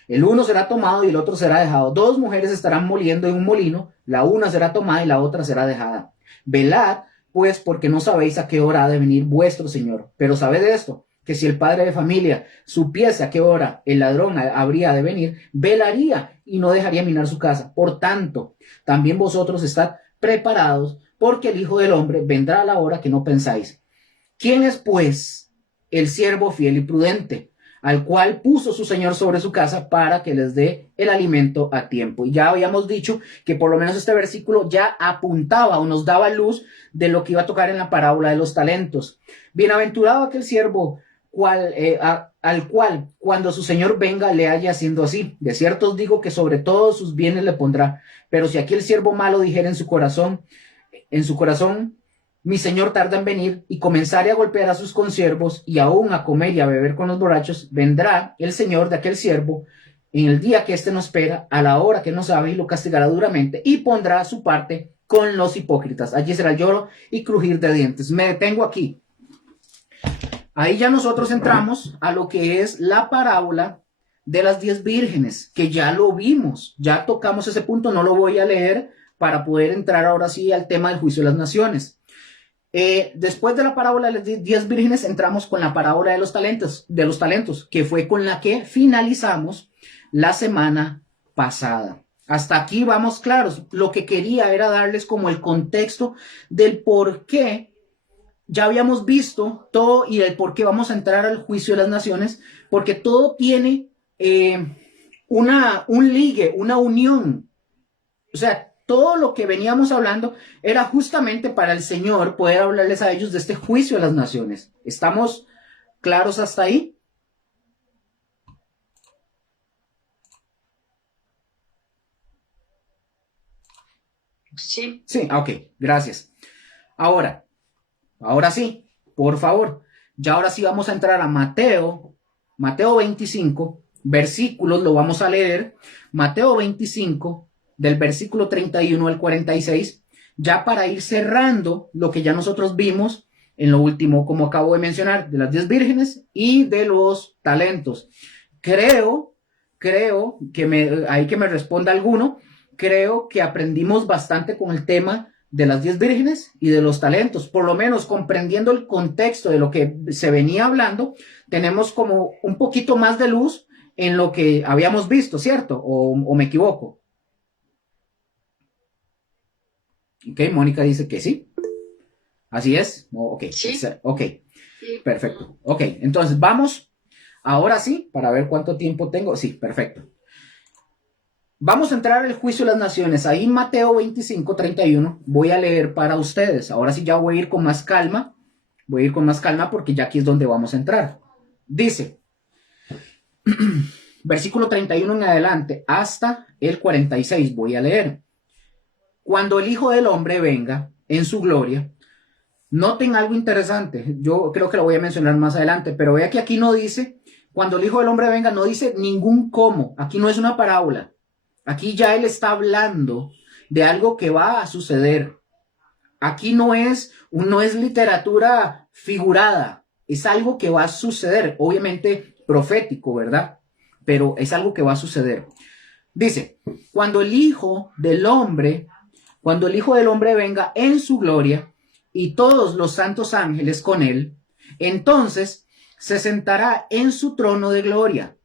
El uno será tomado y el otro será dejado. 2 mujeres estarán moliendo en un molino, la una será tomada y la otra será dejada. Velad, pues, porque no sabéis a qué hora ha de venir vuestro Señor. Pero sabed esto, que si el padre de familia supiese a qué hora el ladrón habría de venir, velaría y no dejaría minar su casa. Por tanto, también vosotros estad preparados, porque el Hijo del Hombre vendrá a la hora que no pensáis. ¿Quién es, pues, el siervo fiel y prudente, al cual puso su Señor sobre su casa para que les dé el alimento a tiempo? Y ya habíamos dicho que por lo menos este versículo ya apuntaba o nos daba luz de lo que iba a tocar en la parábola de los talentos. Bienaventurado aquel siervo al cual cuando su Señor venga le haya haciendo así. De cierto os digo que sobre todos sus bienes le pondrá. Pero si aquel siervo malo dijera en su corazón, mi Señor tarda en venir, y comenzare a golpear a sus consiervos y aún a comer y a beber con los borrachos, vendrá el Señor de aquel siervo en el día que éste no espera, a la hora que no sabe, y lo castigará duramente y pondrá su parte con los hipócritas. Allí será el lloro y crujir de dientes. Me detengo aquí. Ahí ya nosotros entramos a lo que es la parábola de las 10 vírgenes, que ya lo vimos, ya tocamos ese punto, no lo voy a leer para poder entrar ahora sí al tema del juicio de las naciones. Después de la parábola de las 10 vírgenes entramos con la parábola de los talentos, que fue con la que finalizamos la semana pasada. Hasta aquí vamos claros. Lo que quería era darles como el contexto del por qué ya habíamos visto todo y el por qué vamos a entrar al juicio de las naciones, porque todo tiene un ligue, una unión. O sea, todo lo que veníamos hablando era justamente para el Señor poder hablarles a ellos de este juicio de las naciones. ¿Estamos claros hasta ahí? Sí. Sí, ok, gracias. Ahora sí, por favor. Ya ahora sí vamos a entrar a Mateo 25, versículos, lo vamos a leer. Mateo 25, del versículo 31 al 46, ya para ir cerrando lo que ya nosotros vimos en lo último, como acabo de mencionar, de las 10 vírgenes y de los talentos. Creo que ahí que me responda alguno, creo que aprendimos bastante con el tema de las 10 vírgenes y de los talentos. Por lo menos comprendiendo el contexto de lo que se venía hablando, tenemos como un poquito más de luz en lo que habíamos visto, ¿cierto? ¿O me equivoco? Ok, Mónica dice que sí. Así es. Ok, sí. Ok, perfecto. Ok, entonces vamos, ahora sí, para ver cuánto tiempo tengo. Sí, perfecto. Vamos a entrar al juicio de las naciones. Ahí en Mateo 25, 31 voy a leer para ustedes. Ahora sí ya voy a ir con más calma. Voy a ir con más calma porque ya aquí es donde vamos a entrar. Dice, versículo 31 en adelante hasta el 46 voy a leer. Cuando el Hijo del Hombre venga en su gloria, noten algo interesante. Yo creo que lo voy a mencionar más adelante, pero vea que aquí no dice, cuando el Hijo del Hombre venga, no dice ningún cómo. Aquí no es una parábola. Aquí ya él está hablando de algo que va a suceder. Aquí no es literatura figurada, es algo que va a suceder, obviamente profético, ¿verdad? Pero es algo que va a suceder. Dice, cuando el Hijo del Hombre venga en su gloria y todos los santos ángeles con él, entonces se sentará en su trono de gloria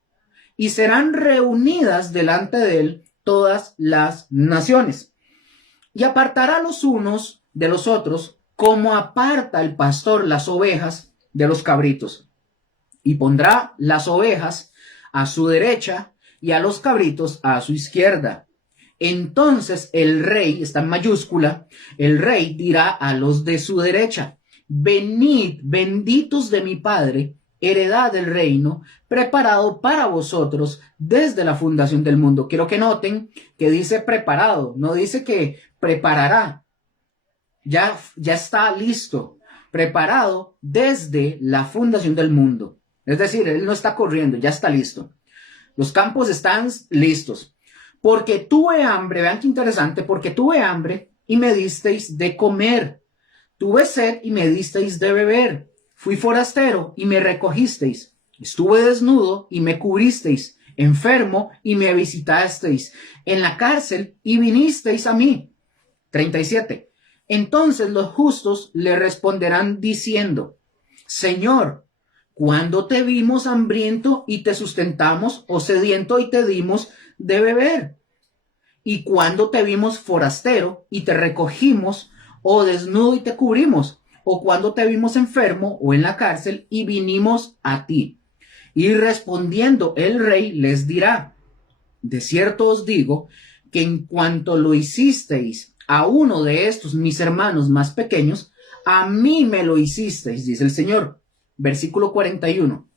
y serán reunidas delante de él todas las naciones, y apartará los unos de los otros, como aparta el pastor las ovejas de los cabritos, y pondrá las ovejas a su derecha y a los cabritos a su izquierda. Entonces el rey, está en mayúscula, el rey dirá a los de su derecha, venid, benditos de mi Padre, heredad del reino, preparado para vosotros desde la fundación del mundo. Quiero que noten que dice preparado, no dice que preparará. Ya está listo, preparado desde la fundación del mundo. Es decir, él no está corriendo, ya está listo. Los campos están listos. Porque tuve hambre, vean qué interesante, porque tuve hambre y me disteis de comer. Tuve sed y me disteis de beber. Fui forastero y me recogisteis. Estuve desnudo y me cubristeis. enfermo y me visitasteis, en la cárcel y vinisteis a mí. 37. Entonces los justos le responderán diciendo, Señor, ¿cuándo te vimos hambriento y te sustentamos, o sediento y te dimos de beber? ¿Y cuándo te vimos forastero y te recogimos, o desnudo y te cubrimos? ¿O cuándo te vimos enfermo o en la cárcel y vinimos a ti? Y respondiendo el rey les dirá, de cierto os digo que en cuanto lo hicisteis a uno de estos mis hermanos más pequeños, a mí me lo hicisteis, dice el Señor. Versículo 41.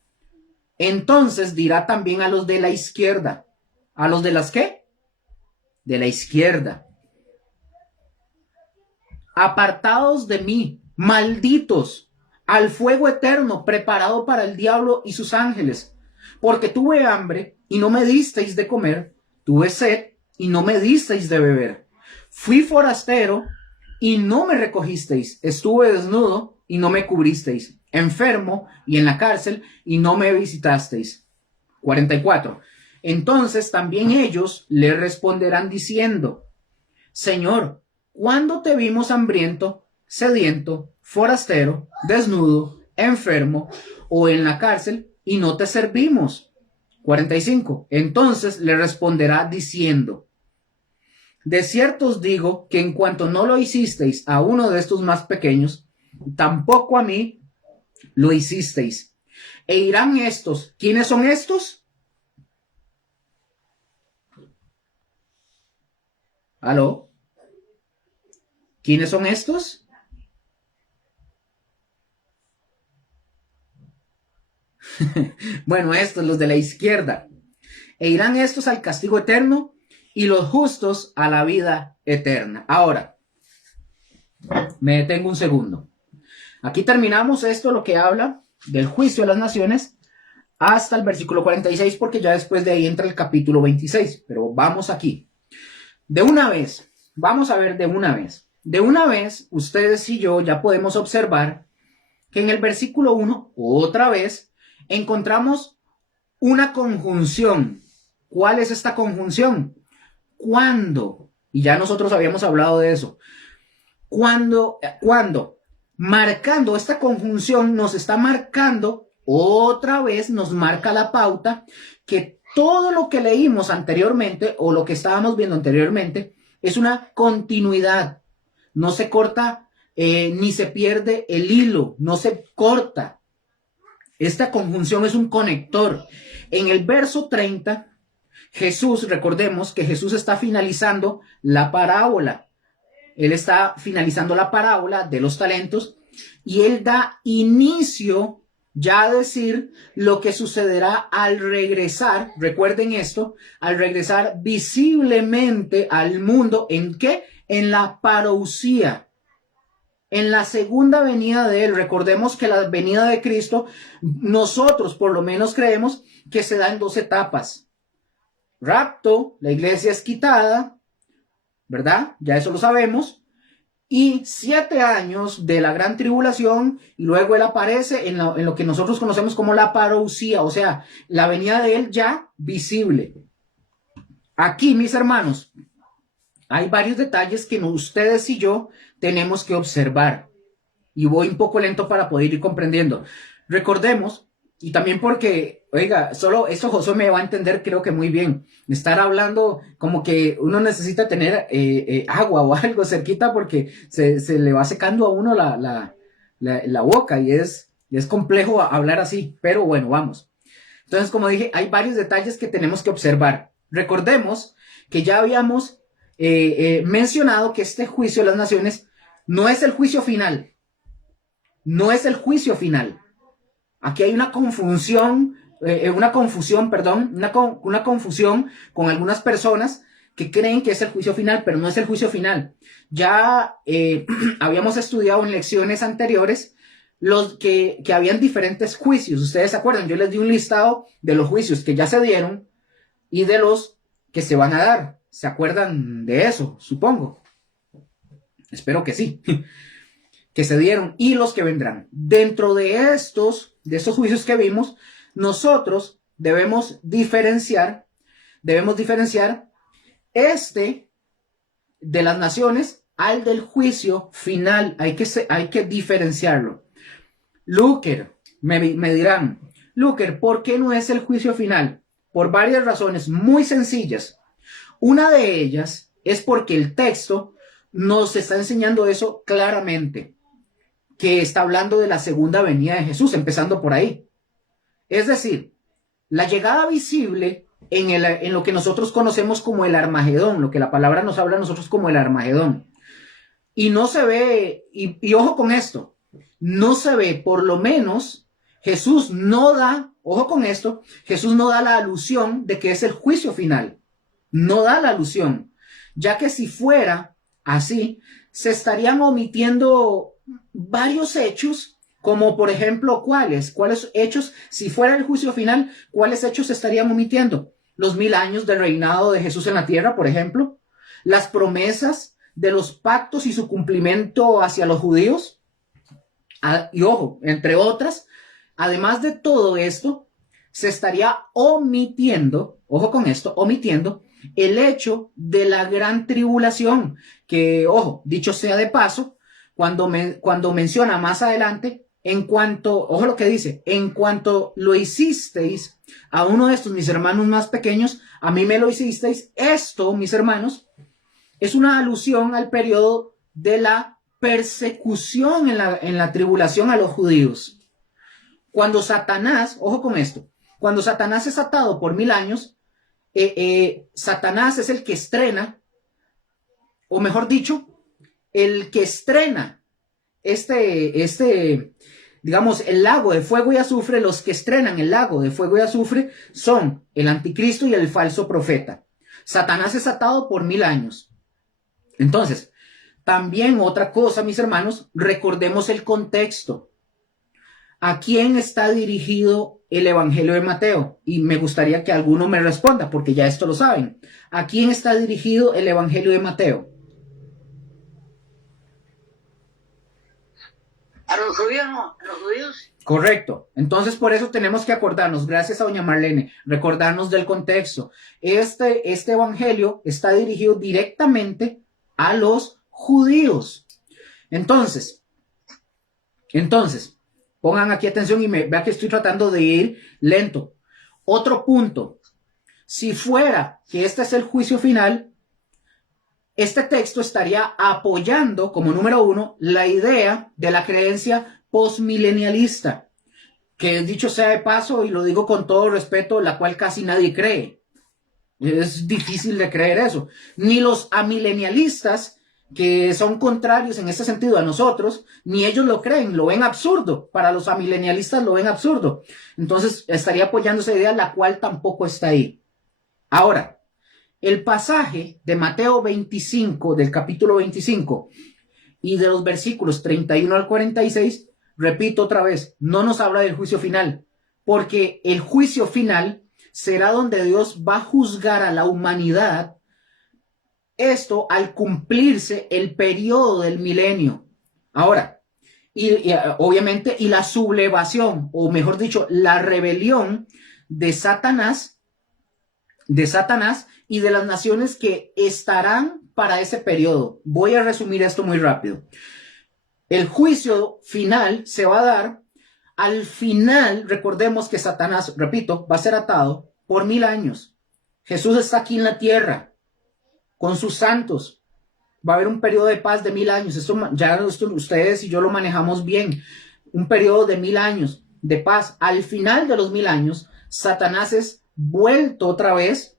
Entonces dirá también a los de la izquierda. ¿A los de las qué? De la izquierda. Apartaos de mí, malditos, al fuego eterno preparado para el diablo y sus ángeles, porque tuve hambre y no me disteis de comer, tuve sed y no me disteis de beber, fui forastero y no me recogisteis, estuve desnudo y no me cubristeis, enfermo y en la cárcel y no me visitasteis. 44. Entonces también ellos le responderán diciendo, Señor, ¿cuándo te vimos hambriento, sediento, forastero, desnudo, enfermo o en la cárcel y no te servimos? 45. Entonces le responderá diciendo, de cierto os digo que en cuanto no lo hicisteis a uno de estos más pequeños, tampoco a mí lo hicisteis. E irán estos. ¿Quiénes son estos? ¿Aló? ¿Quiénes son estos? Bueno, estos, los de la izquierda. E irán estos al castigo eterno y los justos a la vida eterna. Ahora, me detengo un segundo. Aquí terminamos esto, lo que habla del juicio de las naciones, hasta el versículo 46, porque ya después de ahí entra el capítulo 26. Pero vamos aquí. De una vez, vamos a ver de una vez. De una vez, ustedes y yo ya podemos observar que en el versículo 1, otra vez, encontramos una conjunción. ¿Cuál es esta conjunción? ¿Cuándo? Y ya nosotros habíamos hablado de eso. ¿Cuándo? Marcando esta conjunción nos está marcando, otra vez nos marca la pauta que todo lo que leímos anteriormente o lo que estábamos viendo anteriormente es una continuidad. No se corta ni se pierde el hilo, no se corta. Esta conjunción es un conector. En el verso 30, Jesús, recordemos que Jesús está finalizando la parábola. Él está finalizando la parábola de los talentos y él da inicio ya a decir lo que sucederá al regresar, recuerden esto, al regresar visiblemente al mundo. ¿En qué? En la parousia. En la segunda venida de él. Recordemos que la venida de Cristo, nosotros por lo menos creemos que se da en 2 etapas. Rapto, la iglesia es quitada, ¿verdad? Ya eso lo sabemos. Y 7 años de la gran tribulación, y luego él aparece en lo que nosotros conocemos como la parousia, o sea, la venida de él ya visible. Aquí, mis hermanos, hay varios detalles que ustedes y yo tenemos que observar. Y voy un poco lento para poder ir comprendiendo. Recordemos, y también porque, oiga, solo eso Josué me va a entender creo que muy bien. Estar hablando como que uno necesita tener agua o algo cerquita porque se le va secando a uno la boca y es complejo hablar así. Pero bueno, vamos. Entonces, como dije, hay varios detalles que tenemos que observar. Recordemos que ya habíamos mencionado que este juicio de las naciones no es el juicio final. No es el juicio final. Aquí hay una confusión con algunas personas que creen que es el juicio final, pero no es el juicio final. Ya habíamos estudiado en lecciones anteriores los que habían diferentes juicios. Ustedes se acuerdan, yo les di un listado de los juicios que ya se dieron y de los que se van a dar. ¿Se acuerdan de eso? Supongo. Espero que sí. Que se dieron y los que vendrán. Dentro de estos juicios que vimos, nosotros debemos diferenciar de las naciones al del juicio final. Hay que diferenciarlo. Luker, me dirán, Luker, ¿por qué no es el juicio final? Por varias razones muy sencillas. Una de ellas es porque el texto nos está enseñando eso claramente, que está hablando de la segunda venida de Jesús, empezando por ahí. Es decir, la llegada visible en lo que nosotros conocemos como el Armagedón, lo que la palabra nos habla a nosotros como el Armagedón. Y no se ve, y ojo con esto, no se ve, por lo menos, Jesús no da, ojo con esto, Jesús no da la alusión de que es el juicio final. No da la alusión, ya que si fuera así, se estarían omitiendo varios hechos, como por ejemplo, ¿cuáles hechos? Si fuera el juicio final, ¿cuáles hechos se estarían omitiendo? Los 1000 años del reinado de Jesús en la tierra, por ejemplo, las promesas de los pactos y su cumplimiento hacia los judíos, y ojo, entre otras. Además de todo esto, se estaría omitiendo, ojo con esto, omitiendo el hecho de la gran tribulación, que, ojo, dicho sea de paso, cuando menciona más adelante, ojo lo que dice, en cuanto lo hicisteis a uno de estos mis hermanos más pequeños, a mí me lo hicisteis. Esto, mis hermanos, es una alusión al periodo de la persecución en la tribulación a los judíos. Cuando Satanás, ojo con esto, cuando Satanás es atado por 1000 años, Satanás es el que estrena, o mejor dicho, el que estrena digamos, el lago de fuego y azufre. Los que estrenan el lago de fuego y azufre son el anticristo y el falso profeta. Satanás es atado por 1000 años. Entonces, también otra cosa, mis hermanos, recordemos el contexto. ¿A quién está dirigido el Evangelio de Mateo? Y me gustaría que alguno me responda, porque ya esto lo saben. ¿A quién está dirigido el Evangelio de Mateo? A los judíos, no, a los judíos. Correcto. Entonces, por eso tenemos que acordarnos, gracias a doña Marlene, recordarnos del contexto. Este Evangelio está dirigido directamente a los judíos. Entonces, pongan aquí atención y vean que estoy tratando de ir lento. Otro punto. Si fuera que este es el juicio final, este texto estaría apoyando, como número 1, la idea de la creencia postmilenialista, que dicho sea de paso, y lo digo con todo respeto, la cual casi nadie cree. Es difícil de creer eso. Ni los amilenialistas, que son contrarios en este sentido a nosotros, ni ellos lo creen, lo ven absurdo. Para los amilenialistas lo ven absurdo. Entonces estaría apoyando esa idea, la cual tampoco está ahí. Ahora, el pasaje de Mateo 25, del capítulo 25, y de los versículos 31 al 46, repito otra vez, no nos habla del juicio final, porque el juicio final será donde Dios va a juzgar a la humanidad, esto al cumplirse el periodo del milenio. Ahora, obviamente, y la sublevación, o mejor dicho, la rebelión de Satanás y de las naciones que estarán para ese periodo. Voy a resumir esto muy rápido. El juicio final se va a dar al final. Recordemos que Satanás, repito, va a ser atado por 1000 años. Jesús está aquí en la tierra con sus santos. Va a haber un periodo de paz de 1000 años. Esto ustedes y yo lo manejamos bien. Un periodo de 1000 años de paz. Al final de los 1000 años, Satanás es vuelto otra vez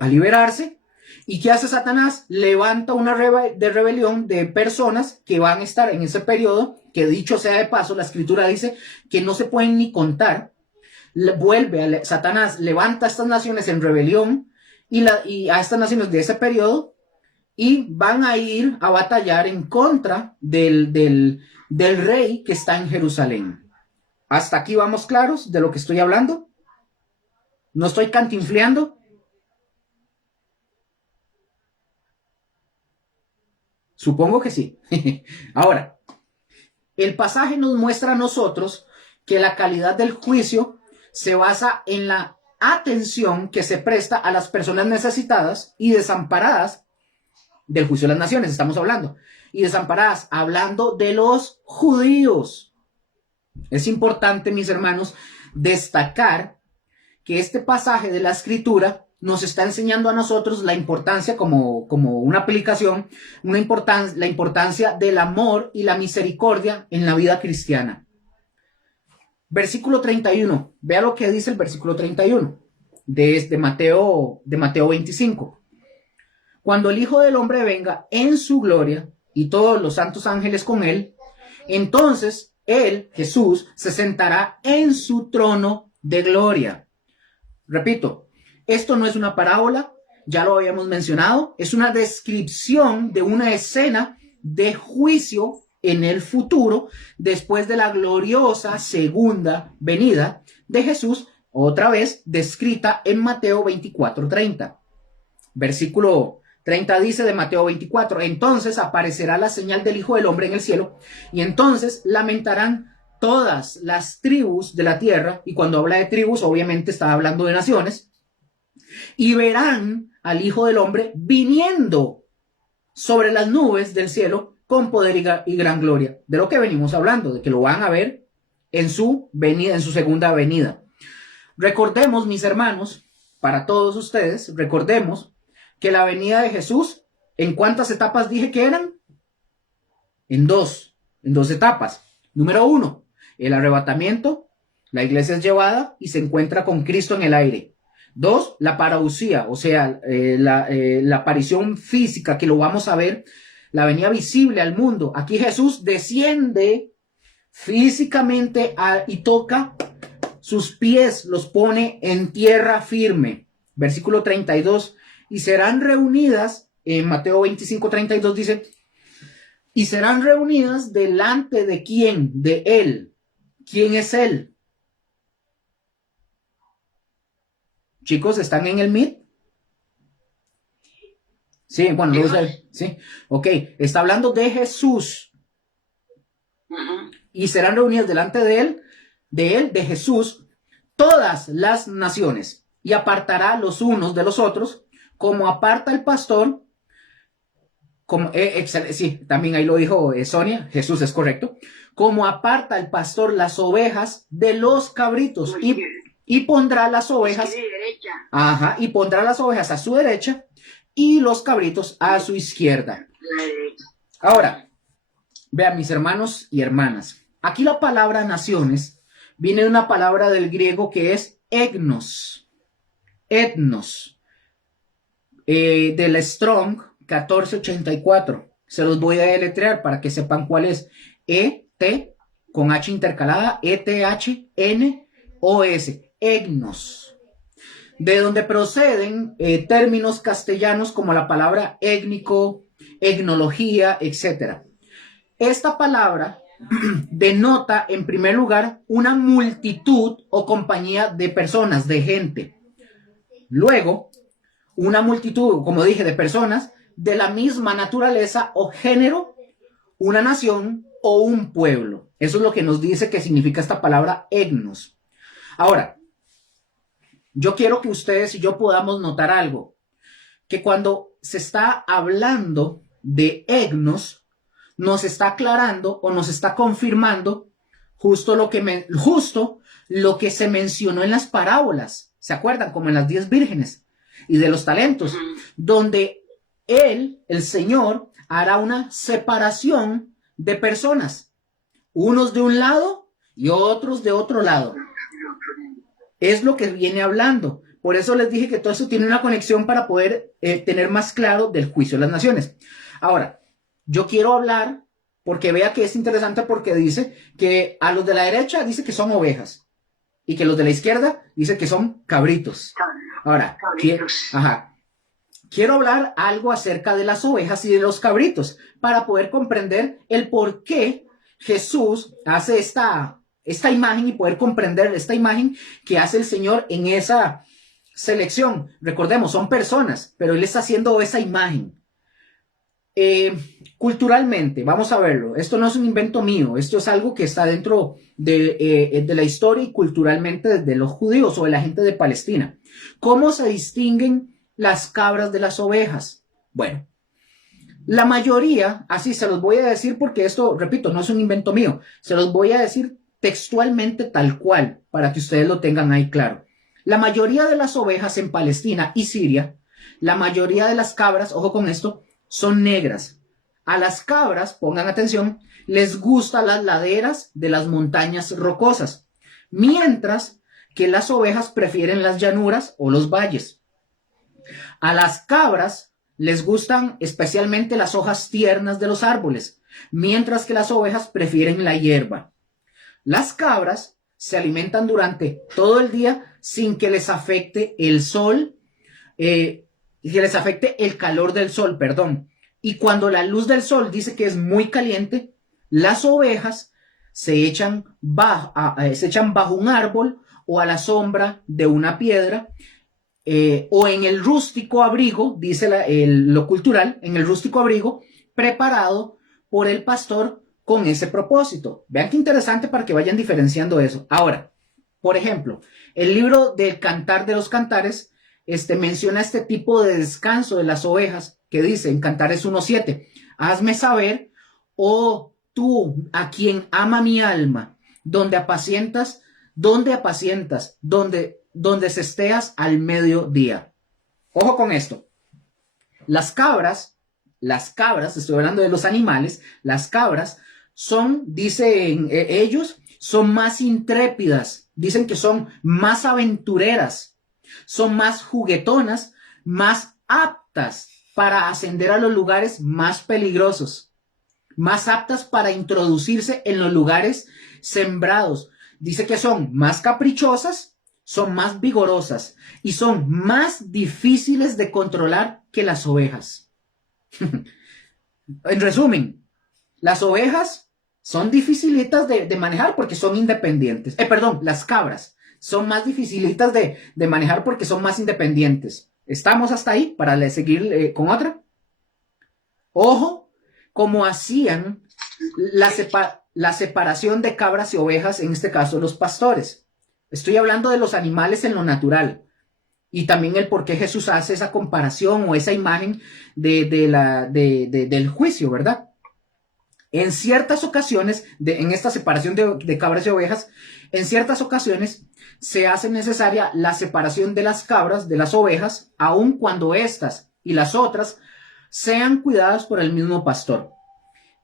a liberarse. ¿Y qué hace Satanás? Levanta una rebelión de personas que van a estar en ese periodo, que dicho sea de paso, la escritura dice que no se pueden ni contar. Satanás levanta a estas naciones en rebelión y a estas naciones de ese periodo, y van a ir a batallar en contra del rey que está en Jerusalén. ¿Hasta aquí vamos claros de lo que estoy hablando? ¿No estoy cantinfleando? Supongo que sí. Ahora, el pasaje nos muestra a nosotros que la calidad del juicio se basa en la atención que se presta a las personas necesitadas y desamparadas del juicio de las naciones, estamos hablando. Y desamparadas, hablando de los judíos. Es importante, mis hermanos, destacar que este pasaje de la Escritura nos está enseñando a nosotros la importancia, como una aplicación, la importancia del amor y la misericordia en la vida cristiana. Versículo 31. Vea lo que dice el versículo 31 de Mateo 25. Cuando el Hijo del Hombre venga en su gloria y todos los santos ángeles con él, entonces él, Jesús, se sentará en su trono de gloria. Repito, esto no es una parábola, ya lo habíamos mencionado, es una descripción de una escena de juicio en el futuro, después de la gloriosa segunda venida de Jesús, otra vez descrita en Mateo 24:30. Versículo 30 dice de Mateo 24, entonces aparecerá la señal del Hijo del Hombre en el cielo, y entonces lamentarán todas las tribus de la tierra, y cuando habla de tribus, obviamente está hablando de naciones, y verán al Hijo del Hombre viniendo sobre las nubes del cielo con poder y gran gloria. De lo que venimos hablando, de que lo van a ver en su venida, en su segunda venida. Recordemos, mis hermanos, para todos ustedes, recordemos que la venida de Jesús, ¿en cuántas etapas dije que eran? En dos etapas. Número 1, el arrebatamiento, la iglesia es llevada y se encuentra con Cristo en el aire. 2, la parousia, o sea, la aparición física, que lo vamos a ver, la venida visible al mundo. Aquí Jesús desciende físicamente y toca sus pies, los pone en tierra firme. Versículo 32, y serán reunidas, en Mateo 25:32 dice, y serán reunidas delante de ¿quién? De él. ¿Quién es él? Chicos, ¿están en el Meet? Sí, bueno, lo usa, sí. Ok, está hablando de Jesús. Y serán reunidas delante de de Jesús, todas las naciones, y apartará los unos de los otros, como aparta el pastor, sí, también ahí lo dijo Sonia, Jesús es correcto, como aparta el pastor las ovejas de los cabritos, y pondrá las ovejas, y pondrá las ovejas a su derecha, y los cabritos a su izquierda. Ahora, vean, mis hermanos y hermanas, aquí la palabra naciones viene de una palabra del griego que es etnos, del Strong 1484. Se los voy a deletrear para que sepan cuál es. E-T con H intercalada, E-T-H-N-O-S, etnos. De donde proceden términos castellanos como la palabra étnico, etnología, etc. Esta palabra denota, en primer lugar, una multitud o compañía de personas, de gente. Luego, una multitud, como dije, de personas de la misma naturaleza o género, una nación o un pueblo. Eso es lo que nos dice que significa esta palabra etnos. Ahora, yo quiero que ustedes y yo podamos notar algo, que cuando se está hablando de etnos, nos está aclarando o nos está confirmando justo lo que se mencionó en las parábolas. ¿Se acuerdan? Como en las 10 vírgenes y de los talentos, donde el Señor, hará una separación de personas, unos de un lado y otros de otro lado. Es lo que viene hablando. Por eso les dije que todo eso tiene una conexión para poder tener más claro del juicio de las naciones. Ahora, yo quiero hablar, porque vea que es interesante, porque dice que a los de la derecha dice que son ovejas y que los de la izquierda dice que son cabritos. Ahora, quiero hablar algo acerca de las ovejas y de los cabritos para poder comprender el por qué Jesús hace esta imagen y poder comprender esta imagen que hace el Señor en esa selección. Recordemos, son personas, pero Él está haciendo esa imagen. culturalmente, vamos a verlo, esto no es un invento mío, esto es algo que está dentro de la historia y culturalmente de los judíos o de la gente de Palestina. ¿Cómo se distinguen las cabras de las ovejas? Bueno, la mayoría, así se los voy a decir porque esto, repito, no es un invento mío, se los voy a decir textualmente tal cual, para que ustedes lo tengan ahí claro. La mayoría de las ovejas en Palestina y Siria, la mayoría de las cabras, ojo con esto, son negras. A las cabras, pongan atención, les gustan las laderas de las montañas rocosas, mientras que las ovejas prefieren las llanuras o los valles. A las cabras les gustan especialmente las hojas tiernas de los árboles, mientras que las ovejas prefieren la hierba. Las cabras se alimentan durante todo el día sin que les afecte el sol, que les afecte el calor del sol, perdón. Y cuando la luz del sol dice que es muy caliente, las ovejas se echan bajo un árbol o a la sombra de una piedra, o en el rústico abrigo, dice lo cultural, en el rústico abrigo preparado por el pastor con ese propósito. Vean qué interesante para que vayan diferenciando eso. Ahora, por ejemplo, el libro del Cantar de los Cantares menciona este tipo de descanso de las ovejas que dice en Cantares 1:7, hazme saber, oh tú a quien ama mi alma, donde cesteas al mediodía. Ojo con esto. Las cabras, estoy hablando de los animales, las cabras son, dicen ellos, son más intrépidas, dicen que son más aventureras, son más juguetonas, más aptas para ascender a los lugares más peligrosos, más aptas para introducirse en los lugares sembrados. Dice que son más caprichosas, son más vigorosas y son más difíciles de controlar que las ovejas. En resumen, las ovejas son dificilitas de manejar porque son independientes. Las cabras son más dificilitas de manejar porque son más independientes. ¿Estamos hasta ahí para seguir con otra? Ojo, como hacían la separación de cabras y ovejas, en este caso los pastores. Estoy hablando de los animales en lo natural. Y también el por qué Jesús hace esa comparación o esa imagen del juicio, ¿verdad? En ciertas ocasiones, en esta separación de cabras y ovejas, en ciertas ocasiones se hace necesaria la separación de las cabras de las ovejas, aun cuando estas y las otras sean cuidadas por el mismo pastor.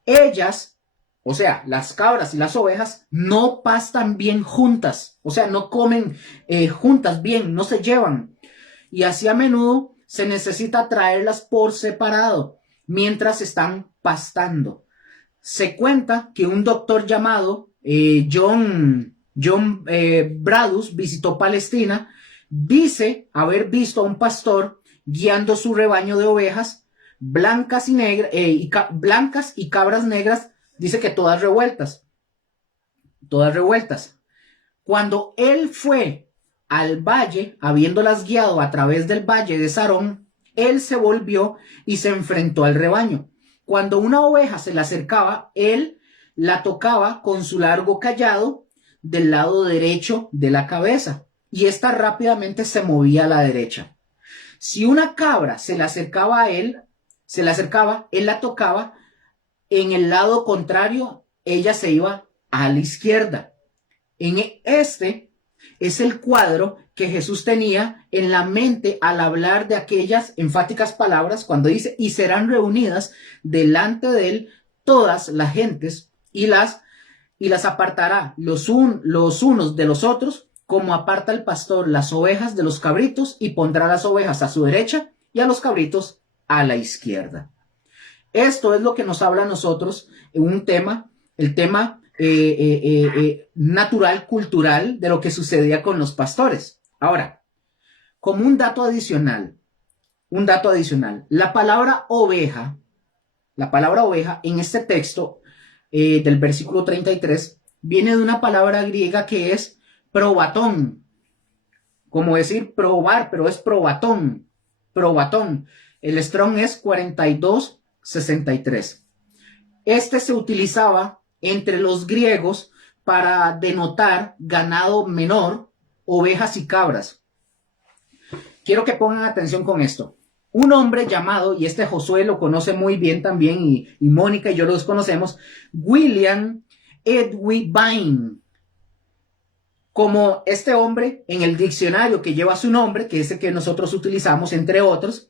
Ellas, o sea, las cabras y las ovejas, no pastan bien juntas, o sea, no comen juntas bien, no se llevan. Y así a menudo se necesita traerlas por separado mientras están pastando. Se cuenta que un doctor llamado John Bradus visitó Palestina. Dice haber visto a un pastor guiando su rebaño de ovejas blancas y cabras negras. Dice que todas revueltas. Cuando él fue al valle, habiéndolas guiado a través del valle de Sarón, él se volvió y se enfrentó al rebaño. Cuando una oveja se le acercaba, él la tocaba con su largo cayado del lado derecho de la cabeza, y ésta rápidamente se movía a la derecha. Si una cabra se le acercaba a él, él la tocaba en el lado contrario, ella se iba a la izquierda. Este es el cuadro que Jesús tenía en la mente al hablar de aquellas enfáticas palabras cuando dice, y serán reunidas delante de él todas las gentes y las apartará los unos de los otros, como aparta el pastor las ovejas de los cabritos, y pondrá las ovejas a su derecha y a los cabritos a la izquierda. Esto es lo que nos habla a nosotros en el tema natural, cultural, de lo que sucedía con los pastores. Ahora, como un dato adicional, la palabra oveja en este texto del versículo 33 viene de una palabra griega que es probatón, como decir probar, pero es probatón. El Strong es 42 63. Este se utilizaba entre los griegos para denotar ganado menor, ovejas y cabras. Quiero que pongan atención con esto. Un hombre llamado, y este Josué lo conoce muy bien también, y Mónica y yo los conocemos, William Edwin Vine. Como este hombre, en el diccionario que lleva su nombre, que es el que nosotros utilizamos, entre otros,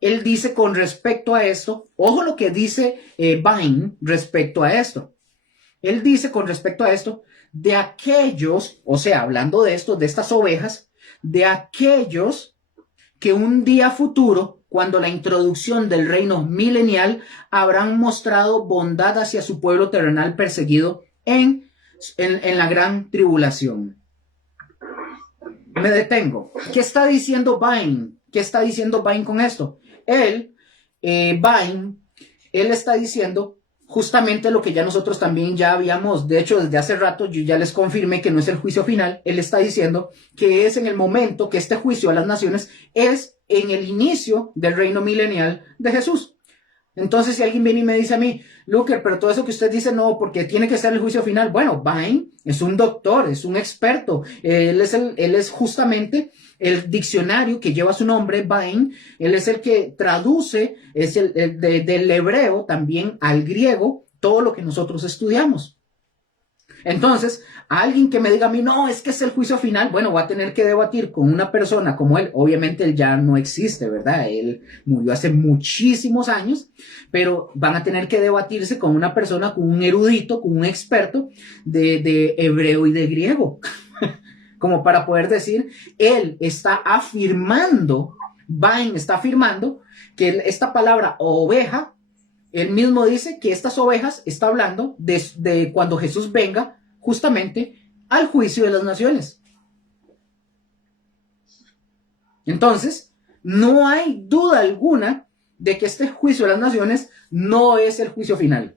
él dice con respecto a esto, ojo lo que dice Vine respecto a esto. Él dice con respecto a esto, de aquellos, o sea, hablando de esto, de estas ovejas, de aquellos que un día futuro, cuando la introducción del reino milenial, habrán mostrado bondad hacia su pueblo terrenal perseguido en la gran tribulación. Me detengo. ¿Qué está diciendo Vine? ¿Qué está diciendo Vine con esto? Vine está diciendo justamente lo que ya nosotros también ya habíamos, de hecho desde hace rato yo ya les confirmé que no es el juicio final. Él está diciendo que es en el momento que este juicio a las naciones es en el inicio del reino milenial de Jesús. Entonces, si alguien viene y me dice a mí, Luker, pero todo eso que usted dice no, porque tiene que ser el juicio final. Bueno, Vine es un doctor, es un experto. Él es justamente el diccionario que lleva su nombre, Vine. Él es el que traduce, es del hebreo también al griego, todo lo que nosotros estudiamos. Entonces, a alguien que me diga a mí, no, es que es el juicio final, bueno, va a tener que debatir con una persona como él. Obviamente él ya no existe, ¿verdad? Él murió hace muchísimos años, pero van a tener que debatirse con una persona, con un erudito, con un experto de hebreo y de griego. Como para poder decir, él está afirmando, Vine está afirmando que esta palabra oveja, él mismo dice que estas ovejas está hablando de cuando Jesús venga justamente al juicio de las naciones. Entonces, no hay duda alguna de que este juicio de las naciones no es el juicio final.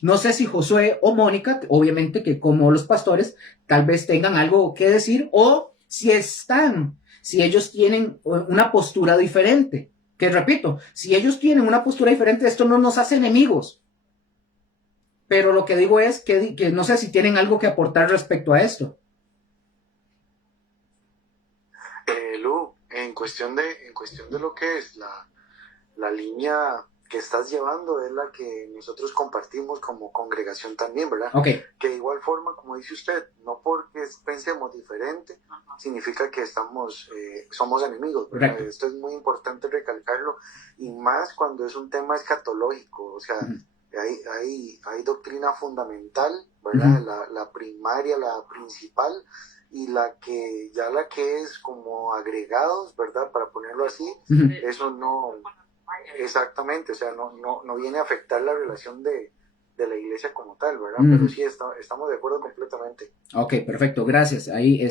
No sé si Josué o Mónica, obviamente que como los pastores, tal vez tengan algo que decir, o si ellos tienen una postura diferente. Que repito, si ellos tienen una postura diferente, esto no nos hace enemigos. Pero lo que digo es que no sé si tienen algo que aportar respecto a esto. Lu, en cuestión de lo que es la línea que estás llevando, es la que nosotros compartimos como congregación también, ¿verdad? Okay. Que de igual forma, como dice usted, no porque pensemos diferente, significa que somos enemigos, ¿verdad? Correcto. Esto es muy importante recalcarlo, y más cuando es un tema escatológico, o sea, hay doctrina fundamental, ¿verdad? La primaria, la principal, y la que es como agregados, ¿verdad? Para ponerlo así, eso no... Exactamente, o sea, no viene a afectar la relación de la iglesia como tal, ¿verdad? Pero sí, estamos de acuerdo completamente. Ok, perfecto, gracias. Ahí,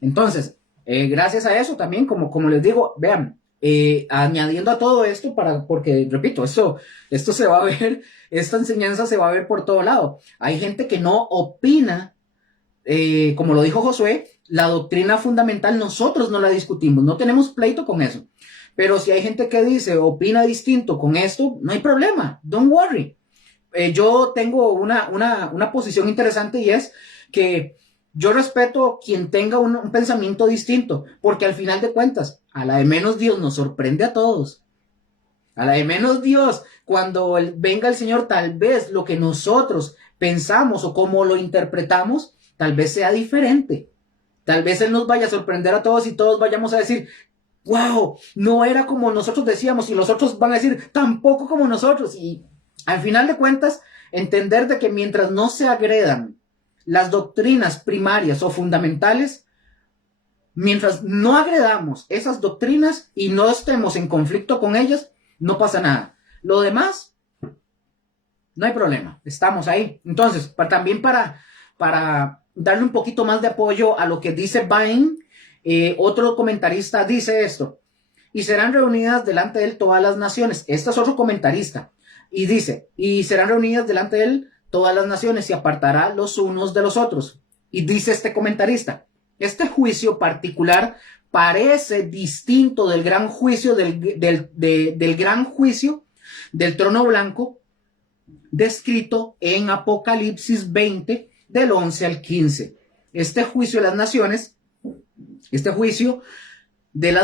entonces, gracias a eso también, como les digo, vean, añadiendo a todo esto, porque, repito, esto se va a ver, esta enseñanza se va a ver por todo lado. Hay gente que no opina, como lo dijo Josué, la doctrina fundamental nosotros no la discutimos, no tenemos pleito con eso. Pero si hay gente que opina distinto con esto, no hay problema, don't worry. Yo tengo una posición interesante, y es que yo respeto quien tenga un pensamiento distinto, porque al final de cuentas, a la de menos Dios nos sorprende a todos. A la de menos Dios, cuando venga el Señor, tal vez lo que nosotros pensamos o como lo interpretamos, tal vez sea diferente. Tal vez Él nos vaya a sorprender a todos y todos vayamos a decir, wow, no era como nosotros decíamos, y los otros van a decir, tampoco como nosotros. Y al final de cuentas, entender de que mientras no se agredan las doctrinas primarias o fundamentales, mientras no agredamos esas doctrinas y no estemos en conflicto con ellas, no pasa nada. Lo demás, no hay problema, estamos ahí. Entonces, también para darle un poquito más de apoyo a lo que dice Vine, otro comentarista dice esto: y serán reunidas delante de él todas las naciones. Este es otro comentarista, y dice, y serán reunidas delante de él todas las naciones, y apartará los unos de los otros. Y dice este comentarista, este juicio particular parece distinto del gran juicio, del gran juicio del trono blanco descrito en Apocalipsis 20 del 11 al 15. Este juicio de las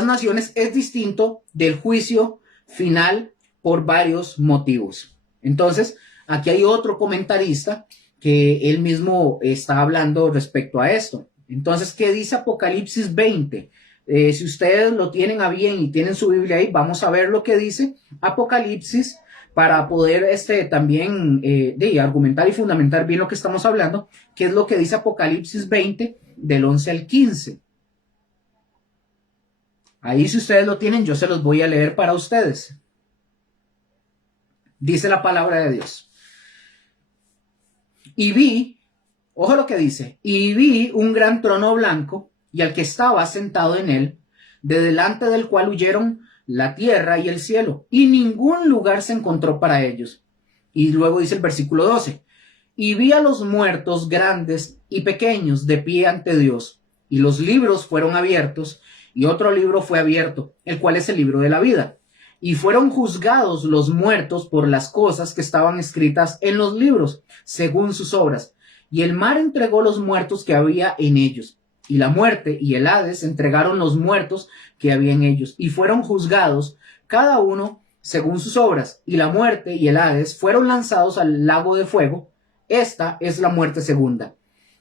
naciones es distinto del juicio final por varios motivos. Entonces, aquí hay otro comentarista que él mismo está hablando respecto a esto. Entonces, ¿qué dice Apocalipsis 20? Si ustedes lo tienen a bien y tienen su Biblia ahí, vamos a ver lo que dice Apocalipsis para poder también argumentar y fundamentar bien lo que estamos hablando, que es lo que dice Apocalipsis 20 del 11 al 15. Ahí, si ustedes lo tienen, yo se los voy a leer para ustedes. Dice la palabra de Dios. Y vi, ojo lo que dice, y vi un gran trono blanco y al que estaba sentado en él, de delante del cual huyeron la tierra y el cielo, y ningún lugar se encontró para ellos. Y luego dice el versículo 12, y vi a los muertos grandes y pequeños de pie ante Dios, y los libros fueron abiertos, y otro libro fue abierto, el cual es el libro de la vida. Y fueron juzgados los muertos por las cosas que estaban escritas en los libros, según sus obras. Y el mar entregó los muertos que había en ellos. Y la muerte y el Hades entregaron los muertos que había en ellos. Y fueron juzgados cada uno según sus obras. Y la muerte y el Hades fueron lanzados al lago de fuego. Esta es la muerte segunda.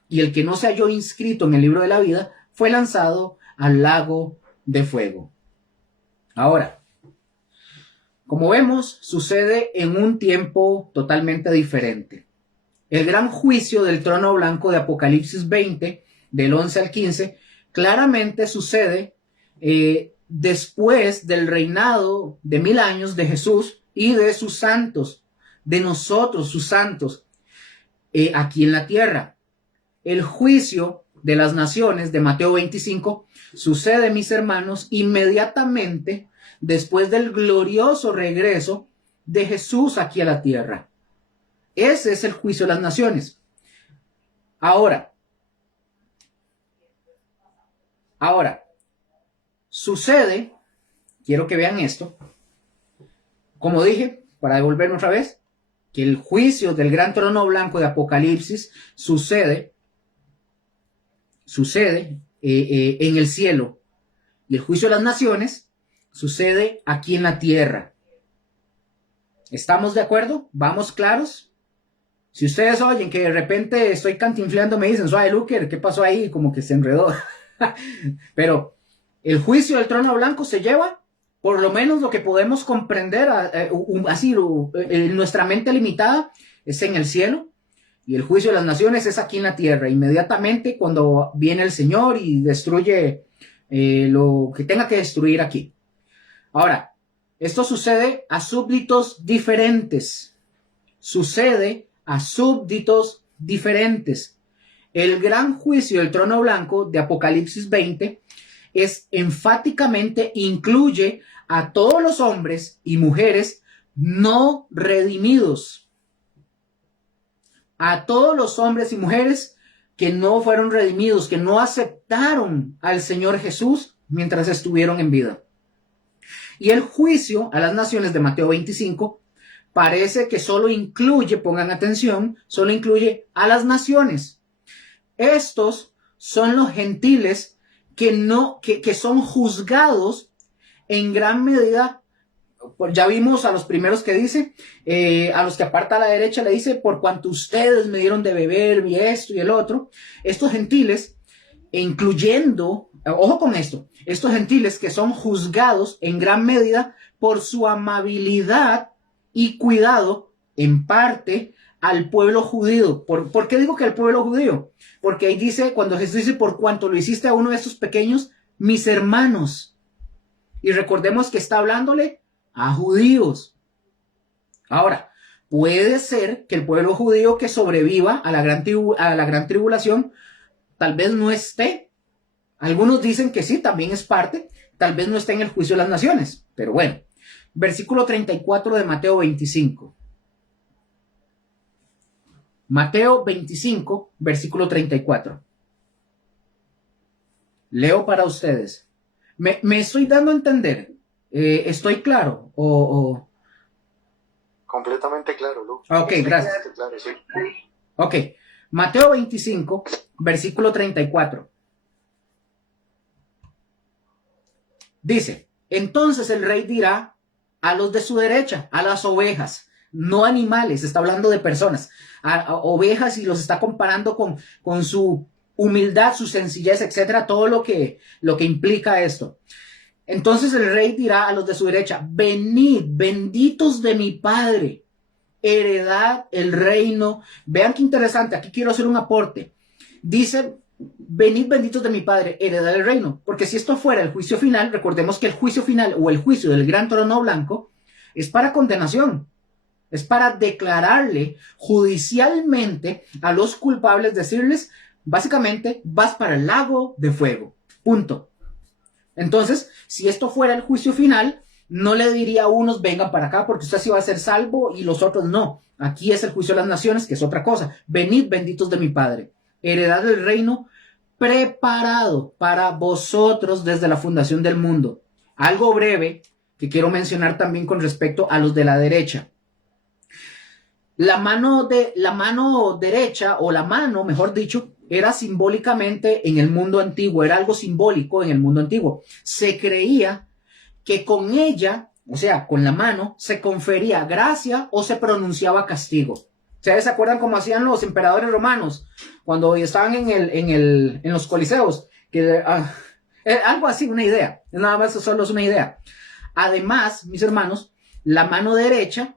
Y el que no se halló inscrito en el libro de la vida fue lanzado al lago de fuego. Ahora, como vemos, sucede en un tiempo totalmente diferente. El gran juicio del trono blanco de Apocalipsis 20, del 11 al 15, claramente sucede después del reinado de 1000 años de Jesús y de sus santos, de nosotros, sus santos, aquí en la tierra. El juicio de las naciones de Mateo 25 sucede, mis hermanos, inmediatamente después del glorioso regreso de Jesús aquí a la tierra. Ese es el juicio de las naciones. Ahora, sucede, quiero que vean esto, como dije, para devolverme otra vez, que el juicio del gran trono blanco de Apocalipsis sucede en el cielo, y el juicio de las naciones sucede aquí en la tierra. ¿Estamos de acuerdo? ¿Vamos claros? Si ustedes oyen que de repente estoy cantinfleando, me dicen, suave Luker, ¿qué pasó ahí? Como que se enredó. Pero el juicio del trono blanco se lleva, por lo menos lo que podemos comprender, nuestra mente limitada, es en el cielo. Y el juicio de las naciones es aquí en la tierra, inmediatamente cuando viene el Señor y destruye lo que tenga que destruir aquí. Ahora, esto sucede a súbditos diferentes. El gran juicio del trono blanco de Apocalipsis 20 incluye a todos los hombres y mujeres no redimidos. A todos los hombres y mujeres que no fueron redimidos, que no aceptaron al Señor Jesús mientras estuvieron en vida. Y el juicio a las naciones de Mateo 25 parece que solo incluye, pongan atención, solo incluye a las naciones. Estos son los gentiles que son juzgados en gran medida. Ya vimos a los primeros que dice, a los que aparta a la derecha le dice, por cuanto ustedes me dieron de beber y esto y el otro. Estos gentiles, incluyendo, ojo con esto, estos gentiles que son juzgados en gran medida por su amabilidad y cuidado en parte al pueblo judío. ¿Por qué digo que al pueblo judío? Porque ahí dice, cuando Jesús dice, por cuanto lo hiciste a uno de estos pequeños, mis hermanos. Y recordemos que está hablándole a judíos. Ahora, puede ser que el pueblo judío que sobreviva a la gran tribulación tal vez no esté. Algunos dicen que sí, también es parte. Tal vez no esté en el juicio de las naciones. Pero bueno, versículo 34 de Mateo 25. Mateo 25, versículo 34. Leo para ustedes. ¿Me estoy dando a entender? ¿Estoy claro? Completamente claro, Lu. Ok, gracias. Claro, sí. Ok, Mateo 25, versículo 34. Dice, entonces el rey dirá a los de su derecha, a las ovejas, no animales, está hablando de personas, a ovejas, y los está comparando con su humildad, su sencillez, etcétera, todo lo que implica esto. Entonces el rey dirá a los de su derecha, venid, benditos de mi Padre, heredad el reino. Vean qué interesante, aquí quiero hacer un aporte. Dice, venid benditos de mi Padre, heredad el reino. Porque si esto fuera el juicio final, recordemos que el juicio final o el juicio del gran trono blanco es para condenación. Es para declararle judicialmente a los culpables, decirles, básicamente, vas para el lago de fuego. Punto. Entonces, si esto fuera el juicio final, no le diría a unos, vengan para acá porque usted sí va a ser salvo y los otros no. Aquí es el juicio de las naciones, que es otra cosa. Venid benditos de mi Padre, heredad del reino preparado para vosotros desde la fundación del mundo. Algo breve que quiero mencionar también con respecto a los de la derecha. La mano derecha, o la mano, mejor dicho, era simbólicamente en el mundo antiguo, era algo simbólico en el mundo antiguo. Se creía que con ella, o sea, con la mano, se confería gracia o se pronunciaba castigo. ¿Ustedes se acuerdan cómo hacían los emperadores romanos cuando estaban en los coliseos? Algo así, una idea. Nada más, solo es una idea. Además, mis hermanos, la mano derecha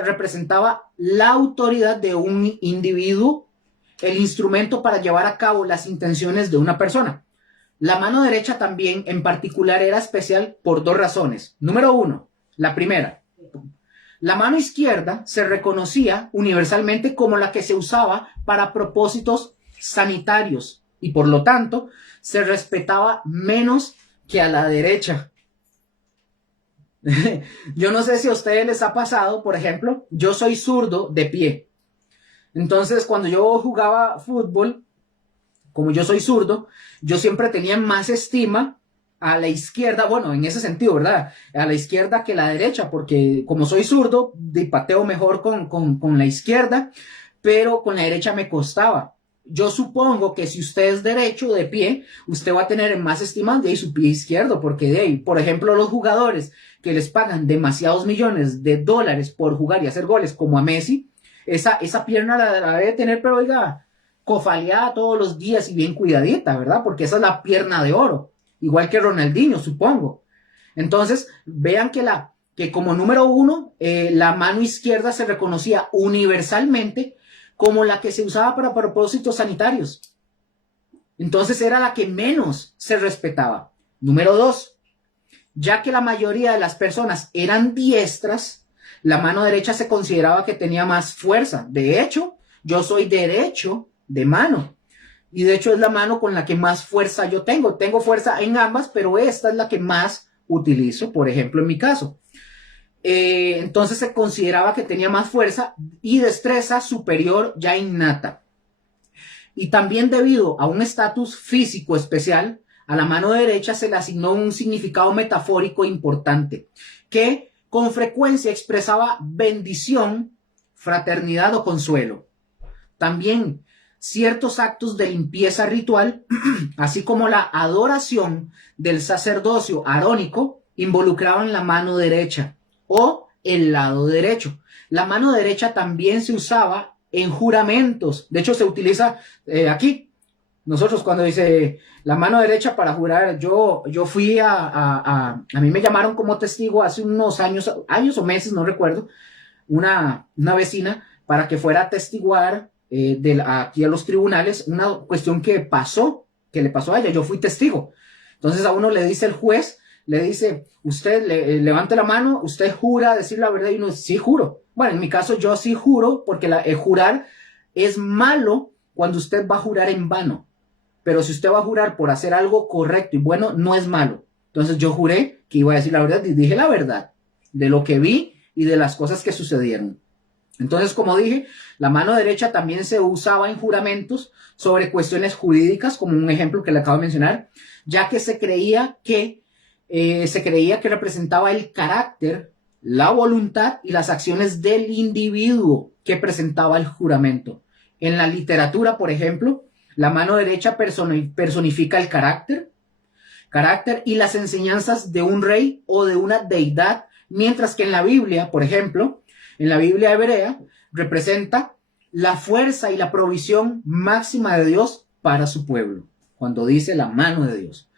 representaba la autoridad de un individuo, el instrumento para llevar a cabo las intenciones de una persona. La mano derecha también, en particular, era especial por dos razones. Número uno, la primera, la mano izquierda se reconocía universalmente como la que se usaba para propósitos sanitarios y por lo tanto se respetaba menos que a la derecha. Yo no sé si a ustedes les ha pasado, por ejemplo, yo soy zurdo de pie. Entonces, cuando yo jugaba fútbol, como yo soy zurdo, yo siempre tenía más estima a la izquierda, bueno, en ese sentido, ¿verdad? A la izquierda que la derecha, porque como soy zurdo, pateo mejor con la izquierda, pero con la derecha me costaba. Yo supongo que si usted es derecho de pie, usted va a tener más estima de su pie izquierdo, porque de ahí, por ejemplo, los jugadores que les pagan demasiados millones de dólares por jugar y hacer goles, como a Messi, esa pierna la debe tener, pero oiga, cofaleada todos los días y bien cuidadita, ¿verdad? Porque esa es la pierna de oro, igual que Ronaldinho, supongo. Entonces, vean que como número uno, la mano izquierda se reconocía universalmente como la que se usaba para propósitos sanitarios. Entonces era la que menos se respetaba. Número dos, ya que la mayoría de las personas eran diestras, la mano derecha se consideraba que tenía más fuerza. De hecho, yo soy derecho de mano. Y de hecho es la mano con la que más fuerza yo tengo. Tengo fuerza en ambas, pero esta es la que más utilizo, por ejemplo, en mi caso. Entonces se consideraba que tenía más fuerza y destreza superior ya innata. Y también debido a un estatus físico especial, a la mano derecha se le asignó un significado metafórico importante, que con frecuencia expresaba bendición, fraternidad o consuelo. También ciertos actos de limpieza ritual, así como la adoración del sacerdocio arónico, involucraban la mano derecha o el lado derecho. La mano derecha también se usaba en juramentos. De hecho, se utiliza aquí. Nosotros cuando dice la mano derecha para jurar, yo fui a mí me llamaron como testigo hace unos años o meses, no recuerdo, una vecina para que fuera a testiguar aquí a los tribunales una cuestión que le pasó a ella. Yo fui testigo. Entonces a uno le dice el juez, le dice, usted levante la mano, usted jura decir la verdad, y uno sí juro. Bueno, en mi caso yo sí juro, porque jurar es malo cuando usted va a jurar en vano. Pero si usted va a jurar por hacer algo correcto y bueno, no es malo. Entonces yo juré que iba a decir la verdad y dije la verdad de lo que vi y de las cosas que sucedieron. Entonces, como dije, la mano derecha también se usaba en juramentos sobre cuestiones jurídicas, como un ejemplo que le acabo de mencionar, ya que se creía que representaba el carácter, la voluntad y las acciones del individuo que presentaba el juramento. En la literatura, por ejemplo, la mano derecha personifica el carácter y las enseñanzas de un rey o de una deidad, mientras que en la Biblia, por ejemplo, en la Biblia hebrea, representa la fuerza y la provisión máxima de Dios para su pueblo, cuando dice la mano de Dios.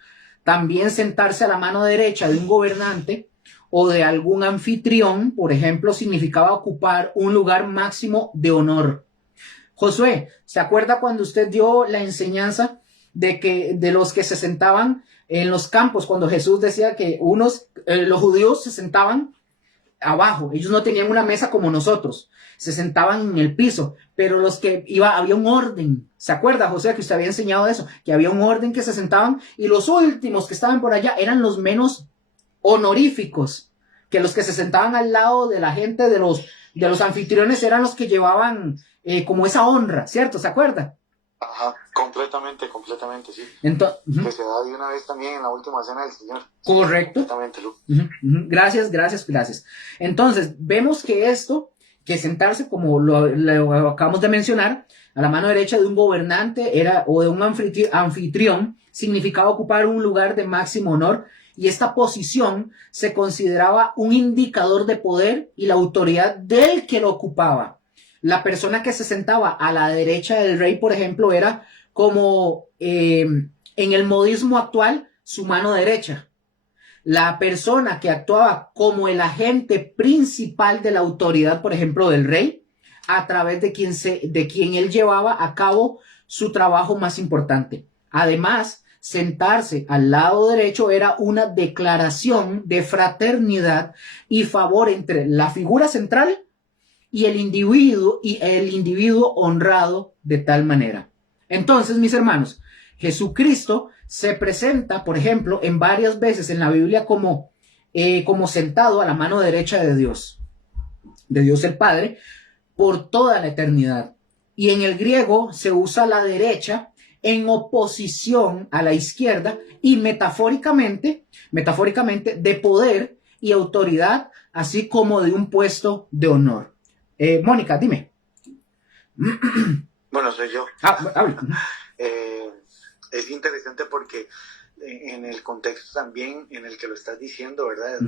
También sentarse a la mano derecha de un gobernante o de algún anfitrión, por ejemplo, significaba ocupar un lugar máximo de honor. Josué, ¿se acuerda cuando usted dio la enseñanza de los que se sentaban en los campos, cuando Jesús decía que los judíos se sentaban abajo, ellos no tenían una mesa como nosotros, se sentaban en el piso, pero había un orden? ¿Se acuerda, José, que usted había enseñado eso? Que había un orden, que se sentaban, y los últimos que estaban por allá eran los menos honoríficos, que los que se sentaban al lado de la gente, de los anfitriones, eran los que llevaban como esa honra, ¿cierto? ¿Se acuerda? Ajá, completamente, sí. Entonces, que se da de una vez también en la última cena del Señor. Correcto. Completamente, Lu. Gracias. Entonces, vemos que sentarse, como lo acabamos de mencionar, a la mano derecha de un gobernante o de un anfitrión, significaba ocupar un lugar de máximo honor, y esta posición se consideraba un indicador de poder y la autoridad del que lo ocupaba. La persona que se sentaba a la derecha del rey, por ejemplo, era como en el modismo actual, su mano derecha. La persona que actuaba como el agente principal de la autoridad, por ejemplo, del rey, a través de quien él llevaba a cabo su trabajo más importante. Además, sentarse al lado derecho era una declaración de fraternidad y favor entre la figura central y el individuo honrado de tal manera. Entonces, mis hermanos, Jesucristo se presenta, por ejemplo, en varias veces en la Biblia como sentado a la mano derecha de Dios el Padre, por toda la eternidad. Y en el griego se usa la derecha en oposición a la izquierda y metafóricamente de poder y autoridad, así como de un puesto de honor. Mónica, dime. Bueno, soy yo. Habla. Es interesante porque en el contexto también en el que lo estás diciendo, ¿verdad? Es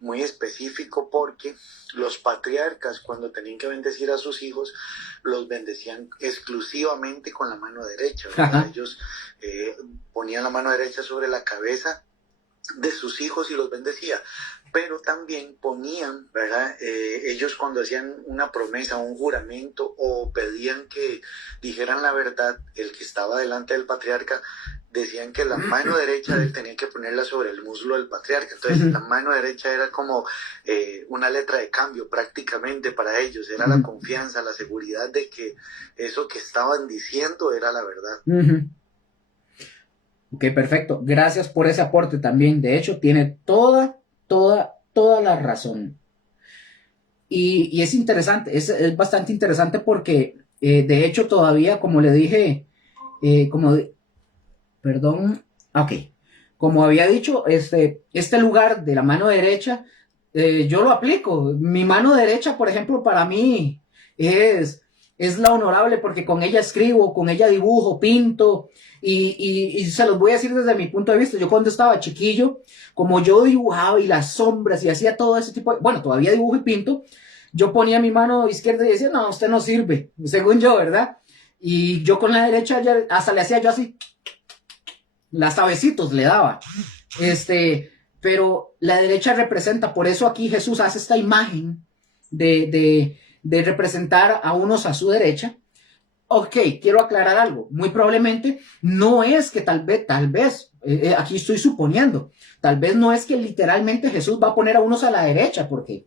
muy específico, porque los patriarcas, cuando tenían que bendecir a sus hijos, los bendecían exclusivamente con la mano derecha, ¿verdad? Ellos ponían la mano derecha sobre la cabeza de sus hijos y los bendecía. Pero también ponían, ¿verdad? Ellos cuando hacían una promesa, un juramento, o pedían que dijeran la verdad, el que estaba delante del patriarca, decían que la mano derecha de él tenía que ponerla sobre el muslo del patriarca. Entonces la mano derecha era como una letra de cambio prácticamente para ellos. Era la confianza, la seguridad de que eso que estaban diciendo era la verdad. Ok, perfecto. Gracias por ese aporte también. De hecho, tiene toda la razón. Y es interesante, es bastante interesante porque, de hecho, todavía, como le dije, como había dicho, este lugar de la mano derecha, yo lo aplico. Mi mano derecha, por ejemplo, para mí es la honorable, porque con ella escribo, con ella dibujo, pinto, y se los voy a decir desde mi punto de vista. Yo cuando estaba chiquillo, como yo dibujaba y las sombras y hacía todo ese tipo bueno, todavía dibujo y pinto, yo ponía mi mano izquierda y decía, no, usted no sirve, según yo, ¿verdad? Y yo con la derecha hasta le hacía yo así, las avecitos le daba. Pero la derecha representa, por eso aquí Jesús hace esta imagen de representar a unos a su derecha. Ok, quiero aclarar algo. Muy probablemente no es que tal vez, aquí estoy suponiendo, tal vez no es que literalmente Jesús va a poner a unos a la derecha, porque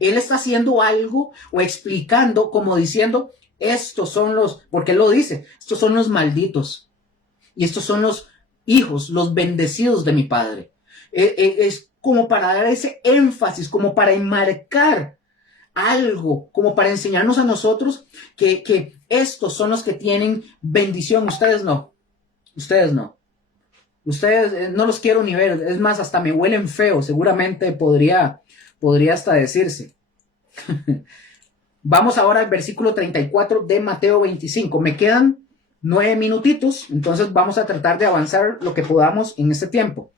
él está haciendo algo o explicando, como diciendo, estos son porque él lo dice, estos son los malditos y estos son los hijos, los bendecidos de mi Padre. Es como para dar ese énfasis, como para enmarcar algo, como para enseñarnos a nosotros que estos son los que tienen bendición. Ustedes no. Ustedes no los quiero ni ver, es más, hasta me huelen feo, seguramente podría hasta decirse. Vamos ahora al versículo 34 de Mateo 25. Me quedan 9 minutitos, entonces vamos a tratar de avanzar lo que podamos en este tiempo.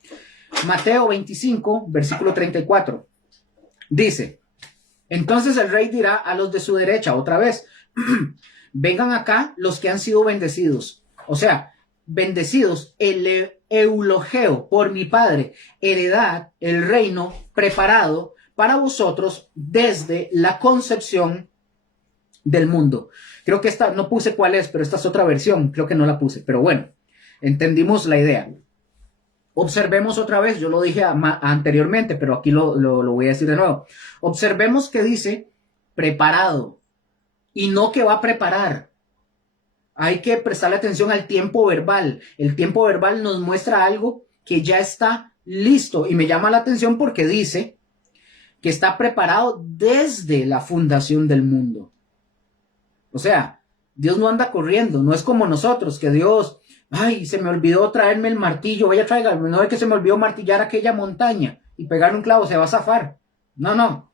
Mateo 25, versículo 34. Dice, entonces el rey dirá a los de su derecha otra vez, vengan acá los que han sido bendecidos. O sea, bendecidos, el eulogeo por mi Padre, heredad, el reino preparado para vosotros desde la concepción del mundo. Creo que esta, no puse cuál es, pero esta es otra versión, creo que no la puse, pero bueno, entendimos la idea. Observemos otra vez, yo lo dije anteriormente, pero aquí lo voy a decir de nuevo. Observemos que dice preparado y no que va a preparar. Hay que prestarle atención al tiempo verbal. El tiempo verbal nos muestra algo que ya está listo y me llama la atención porque dice que está preparado desde la fundación del mundo. O sea, Dios no anda corriendo, no es como nosotros, que Dios, ay, se me olvidó traerme el martillo, vaya tráigame, no es que se me olvidó martillar aquella montaña y pegar un clavo, se va a zafar. No,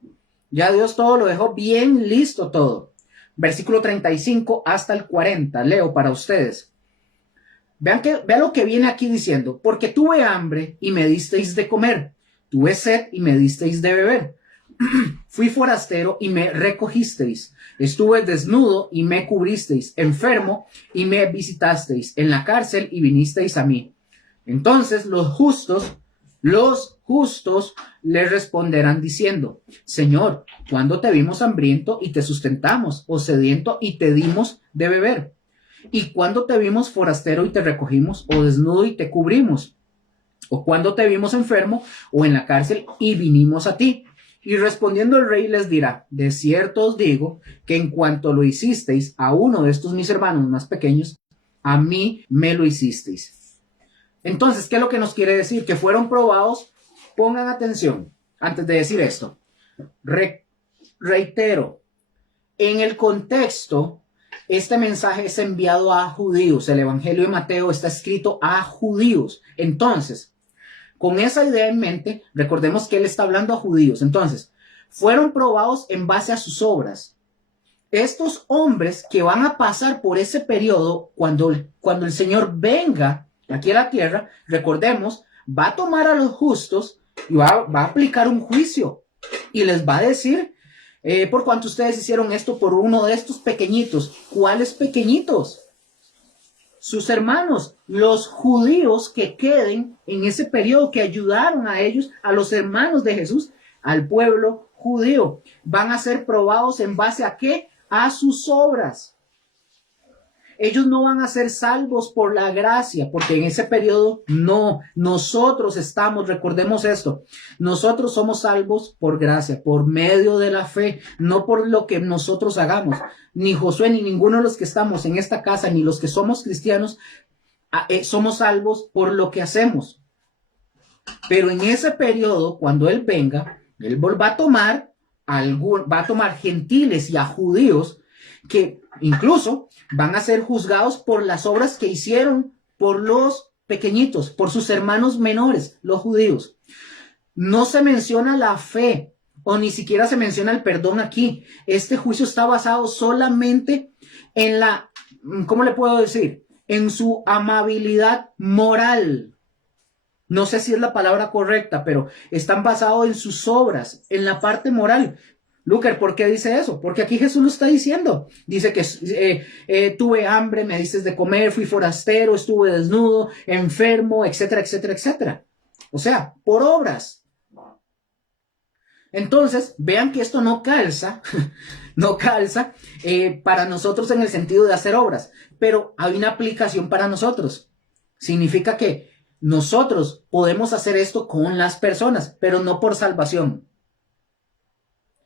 ya Dios todo lo dejó bien listo todo. Versículo 35 hasta el 40, leo para ustedes. Vean lo que viene aquí diciendo, porque tuve hambre y me disteis de comer, tuve sed y me disteis de beber, fui forastero y me recogisteis, estuve desnudo y me cubristeis, enfermo y me visitasteis, en la cárcel y vinisteis a mí. Entonces los justos le responderán diciendo, Señor, ¿cuándo te vimos hambriento y te sustentamos, o sediento y te dimos de beber? ¿Y cuándo te vimos forastero y te recogimos, o desnudo y te cubrimos? ¿O cuándo te vimos enfermo o en la cárcel y vinimos a ti? Y respondiendo el rey les dirá, de cierto os digo que en cuanto lo hicisteis a uno de estos mis hermanos más pequeños, a mí me lo hicisteis. Entonces, ¿qué es lo que nos quiere decir? Que fueron probados. Pongan atención antes de decir esto. Reitero, en el contexto, este mensaje es enviado a judíos. El Evangelio de Mateo está escrito a judíos. Entonces, con esa idea en mente, recordemos que él está hablando a judíos. Entonces, fueron probados en base a sus obras. Estos hombres que van a pasar por ese periodo, cuando el Señor venga aquí a la tierra, recordemos, va a tomar a los justos y va a aplicar un juicio y les va a decir, por cuanto ustedes hicieron esto por uno de estos pequeñitos. ¿Cuáles pequeñitos? Sus hermanos, los judíos que queden en ese periodo, que ayudaron a ellos, a los hermanos de Jesús, al pueblo judío, van a ser probados en base a ¿qué? A sus obras. Ellos no van a ser salvos por la gracia, porque en ese periodo no. Nosotros estamos, recordemos esto, nosotros somos salvos por gracia, por medio de la fe, no por lo que nosotros hagamos. Ni Josué ni ninguno de los que estamos en esta casa, ni los que somos cristianos, somos salvos por lo que hacemos. Pero en ese periodo, cuando Él venga, Él va a tomar gentiles y a judíos que incluso van a ser juzgados por las obras que hicieron por los pequeñitos, por sus hermanos menores, los judíos. No se menciona la fe o ni siquiera se menciona el perdón aquí. Este juicio está basado solamente en la, ¿cómo le puedo decir? En su amabilidad moral. No sé si es la palabra correcta, pero están basados en sus obras, en la parte moral. Luker, ¿por qué dice eso? Porque aquí Jesús lo está diciendo. Dice que tuve hambre, me diste de comer, fui forastero, estuve desnudo, enfermo, etcétera, etcétera, etcétera. O sea, por obras. Entonces, vean que esto no calza, para nosotros en el sentido de hacer obras, pero hay una aplicación para nosotros. Significa que nosotros podemos hacer esto con las personas, pero no por salvación.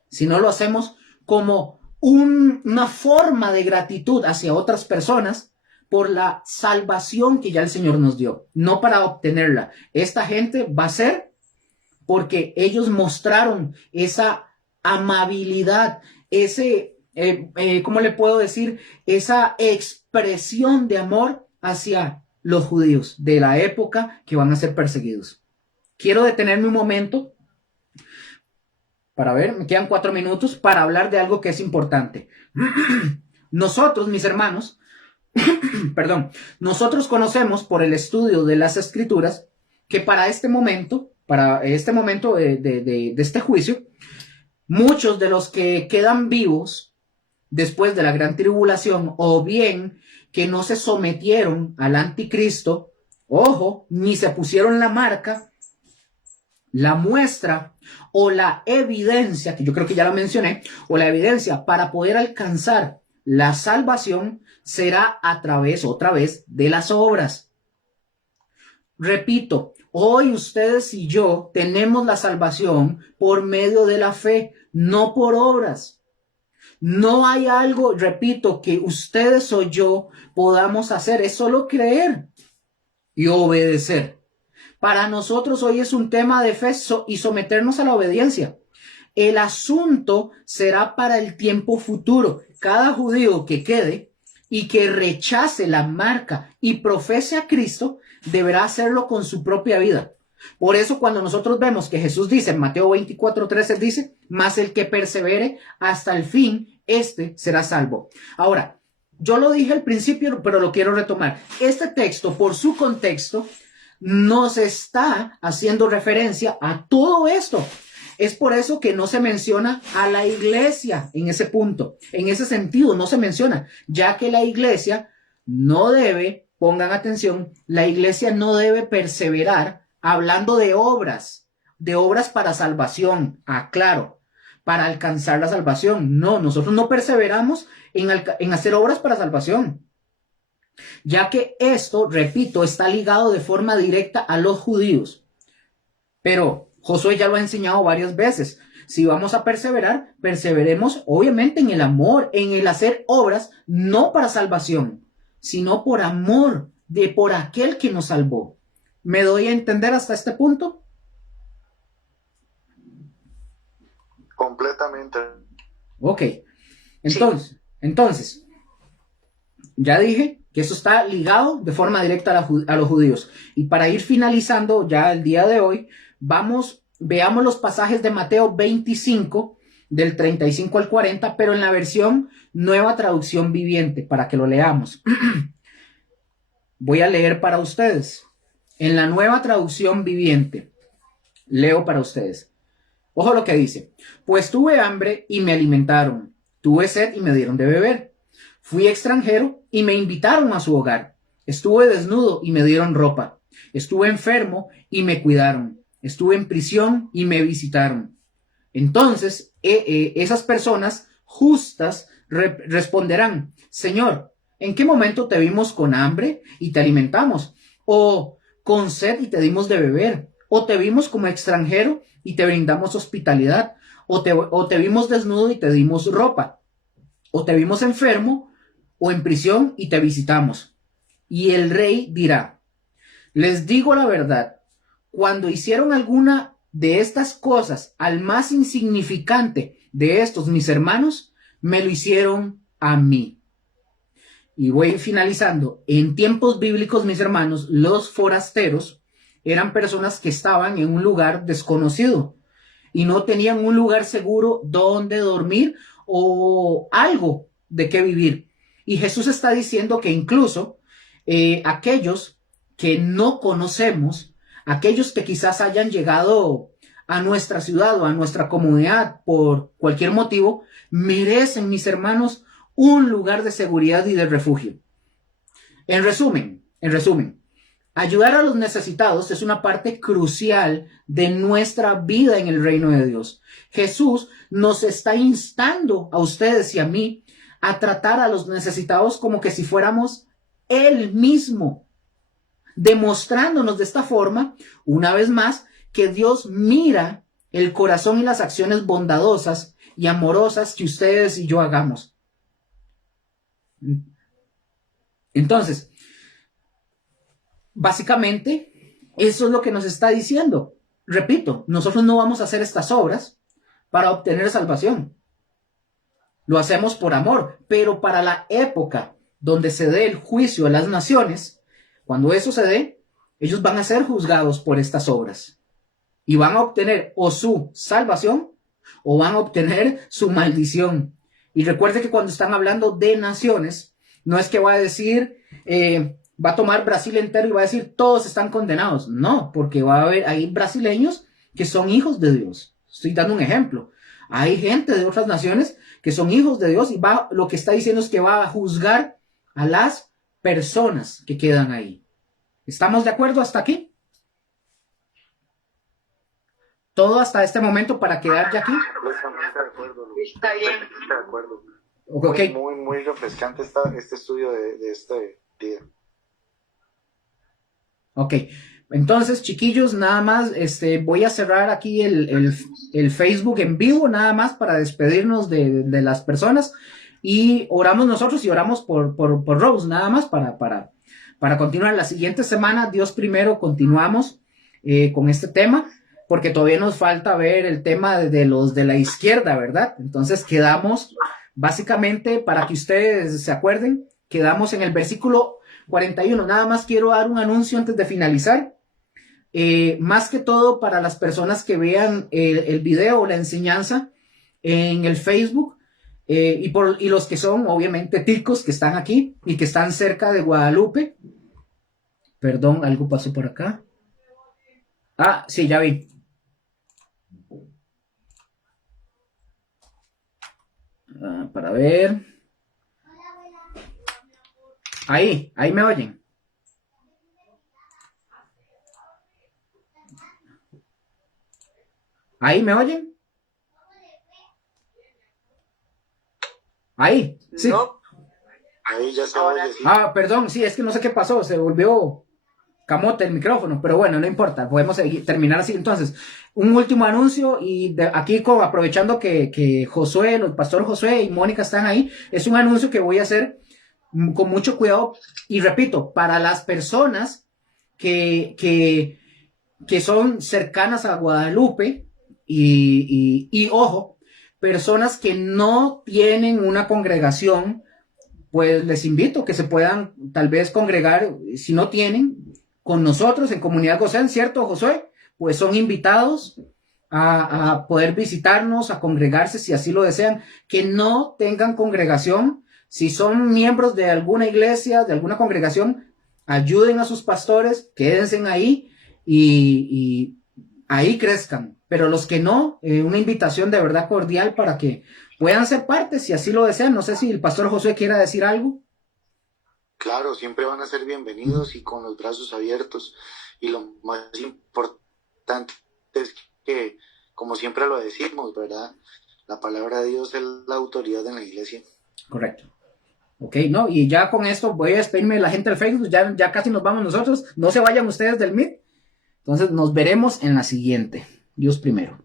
Si no lo hacemos como una forma de gratitud hacia otras personas por la salvación que ya el Señor nos dio, no para obtenerla. Esta gente va a ser porque ellos mostraron esa amabilidad, ¿cómo le puedo decir? Esa expresión de amor hacia los judíos de la época que van a ser perseguidos. Quiero detenerme un momento para ver, me quedan 4 minutos para hablar de algo que es importante. Nosotros, mis hermanos, perdón, nosotros conocemos por el estudio de las Escrituras que para este momento de este juicio, muchos de los que quedan vivos después de la gran tribulación, o bien que no se sometieron al anticristo, ojo, ni se pusieron la marca, la muestra o la evidencia, que yo creo que ya la mencioné, o la evidencia para poder alcanzar la salvación será a través, otra vez, de las obras. Repito, hoy ustedes y yo tenemos la salvación por medio de la fe, no por obras. No hay algo, repito, que ustedes o yo podamos hacer, es solo creer y obedecer. Para nosotros hoy es un tema de fe y someternos a la obediencia. El asunto será para el tiempo futuro. Cada judío que quede y que rechace la marca y profese a Cristo, deberá hacerlo con su propia vida. Por eso cuando nosotros vemos que Jesús dice en Mateo 24:13, dice, mas el que persevere hasta el fin, este será salvo. Ahora, yo lo dije al principio, pero lo quiero retomar. Este texto, por su contexto, nos está haciendo referencia a todo esto. Es por eso que no se menciona a la iglesia en ese punto. En ese sentido, no se menciona, ya que la iglesia no debe, pongan atención, la iglesia no debe perseverar hablando de obras para salvación, aclaro, para alcanzar la salvación. No, nosotros no perseveramos en hacer obras para salvación, ya que esto, repito, está ligado de forma directa a los judíos. Pero Josué ya lo ha enseñado varias veces. Si vamos a perseverar, perseveremos obviamente en el amor, en el hacer obras, no para salvación, sino por amor por aquel que nos salvó. ¿Me doy a entender hasta este punto? Completamente. Ok. Entonces, ya dije que eso está ligado de forma directa a los judíos. Y para ir finalizando ya el día de hoy, veamos los pasajes de Mateo 25, del 35 al 40, pero en la versión Nueva Traducción Viviente, para que lo leamos. Voy a leer para ustedes. En la Nueva Traducción Viviente, leo para ustedes. Ojo lo que dice. Pues tuve hambre y me alimentaron. Tuve sed y me dieron de beber. Fui extranjero y me invitaron a su hogar. Estuve desnudo y me dieron ropa. Estuve enfermo y me cuidaron. Estuve en prisión y me visitaron. Entonces, esas personas justas responderán, Señor, ¿en qué momento te vimos con hambre y te alimentamos? ¿O con sed y te dimos de beber? ¿O te vimos como extranjero y te brindamos hospitalidad? ¿O te vimos desnudo y te dimos ropa? ¿O te vimos enfermo o en prisión y te visitamos? Y el rey dirá, les digo la verdad, cuando hicieron alguna de estas cosas al más insignificante de estos mis hermanos, me lo hicieron a mí. Y voy finalizando. En tiempos bíblicos, mis hermanos, los forasteros eran personas que estaban en un lugar desconocido y no tenían un lugar seguro donde dormir o algo de qué vivir. Y Jesús está diciendo que incluso aquellos que no conocemos, aquellos que quizás hayan llegado a nuestra ciudad o a nuestra comunidad por cualquier motivo, merecen, mis hermanos, un lugar de seguridad y de refugio. En resumen, ayudar a los necesitados es una parte crucial de nuestra vida en el reino de Dios. Jesús nos está instando a ustedes y a mí a tratar a los necesitados como que si fuéramos Él mismo, demostrándonos de esta forma, una vez más, que Dios mira el corazón y las acciones bondadosas y amorosas que ustedes y yo hagamos. Entonces, básicamente, eso es lo que nos está diciendo. Repito, nosotros no vamos a hacer estas obras para obtener salvación. Lo hacemos por amor, pero para la época donde se dé el juicio a las naciones, Cuando eso se dé, ellos van a ser juzgados por estas obras y van a obtener o su salvación o van a obtener su maldición. Y recuerde que cuando están hablando de naciones, no es que va a decir, va a tomar Brasil entero y va a decir todos están condenados. No, porque va a haber, hay brasileños que son hijos de Dios. Estoy dando un ejemplo. Hay gente de otras naciones que son hijos de Dios y lo que está diciendo es que va a juzgar a las personas que quedan ahí. ¿Estamos de acuerdo hasta aquí? Todo hasta este momento para quedar ya aquí. Completamente de acuerdo, Luis. Está bien. Completamente de acuerdo. Okay. Muy refrescante este estudio de este día. Ok, entonces chiquillos, nada más, voy a cerrar aquí el Facebook en vivo, nada más para despedirnos de las personas y oramos nosotros y oramos por Rose, nada más para continuar la siguiente semana. Dios primero, continuamos con este tema, porque todavía nos falta ver el tema de los de la izquierda, ¿verdad? Entonces quedamos, básicamente, para que ustedes se acuerden, quedamos en el versículo 41. Nada más quiero dar un anuncio antes de finalizar. Más que todo para las personas que vean el video o la enseñanza en el Facebook y los que son obviamente ticos que están aquí y que están cerca de Guadalupe. Perdón, algo pasó por acá. Ah, sí, ya vi. Para ver. Ahí me oyen. ¿Ahí me oyen? Ahí, sí. No, ahí ya se oye. Sí. Ah, perdón, sí, es que no sé qué pasó, se volvió camote el micrófono, pero bueno, no importa, podemos terminar así. Entonces, un último anuncio y aquí aprovechando que Josué, el pastor Josué y Mónica están ahí, es un anuncio que voy a hacer con mucho cuidado y repito, para las personas que son cercanas a Guadalupe y ojo, personas que no tienen una congregación, pues les invito a que se puedan tal vez congregar, si no tienen, con nosotros en Comunidad Gosén, ¿cierto, Josué? Pues son invitados a poder visitarnos, a congregarse si así lo desean, que no tengan congregación. Si son miembros de alguna iglesia, de alguna congregación, ayuden a sus pastores, quédense ahí y ahí crezcan. Pero los que no, una invitación de verdad cordial para que puedan ser parte, si así lo desean. No sé si el pastor Josué quiera decir algo. Claro, siempre van a ser bienvenidos y con los brazos abiertos. Y lo más importante es que, como siempre lo decimos, ¿verdad? La palabra de Dios es la autoridad en la iglesia. Correcto. Ok, no, y ya con esto voy a despedirme de la gente del Facebook, ya casi nos vamos nosotros. No se vayan ustedes del Meet. Entonces nos veremos en la siguiente. Dios primero.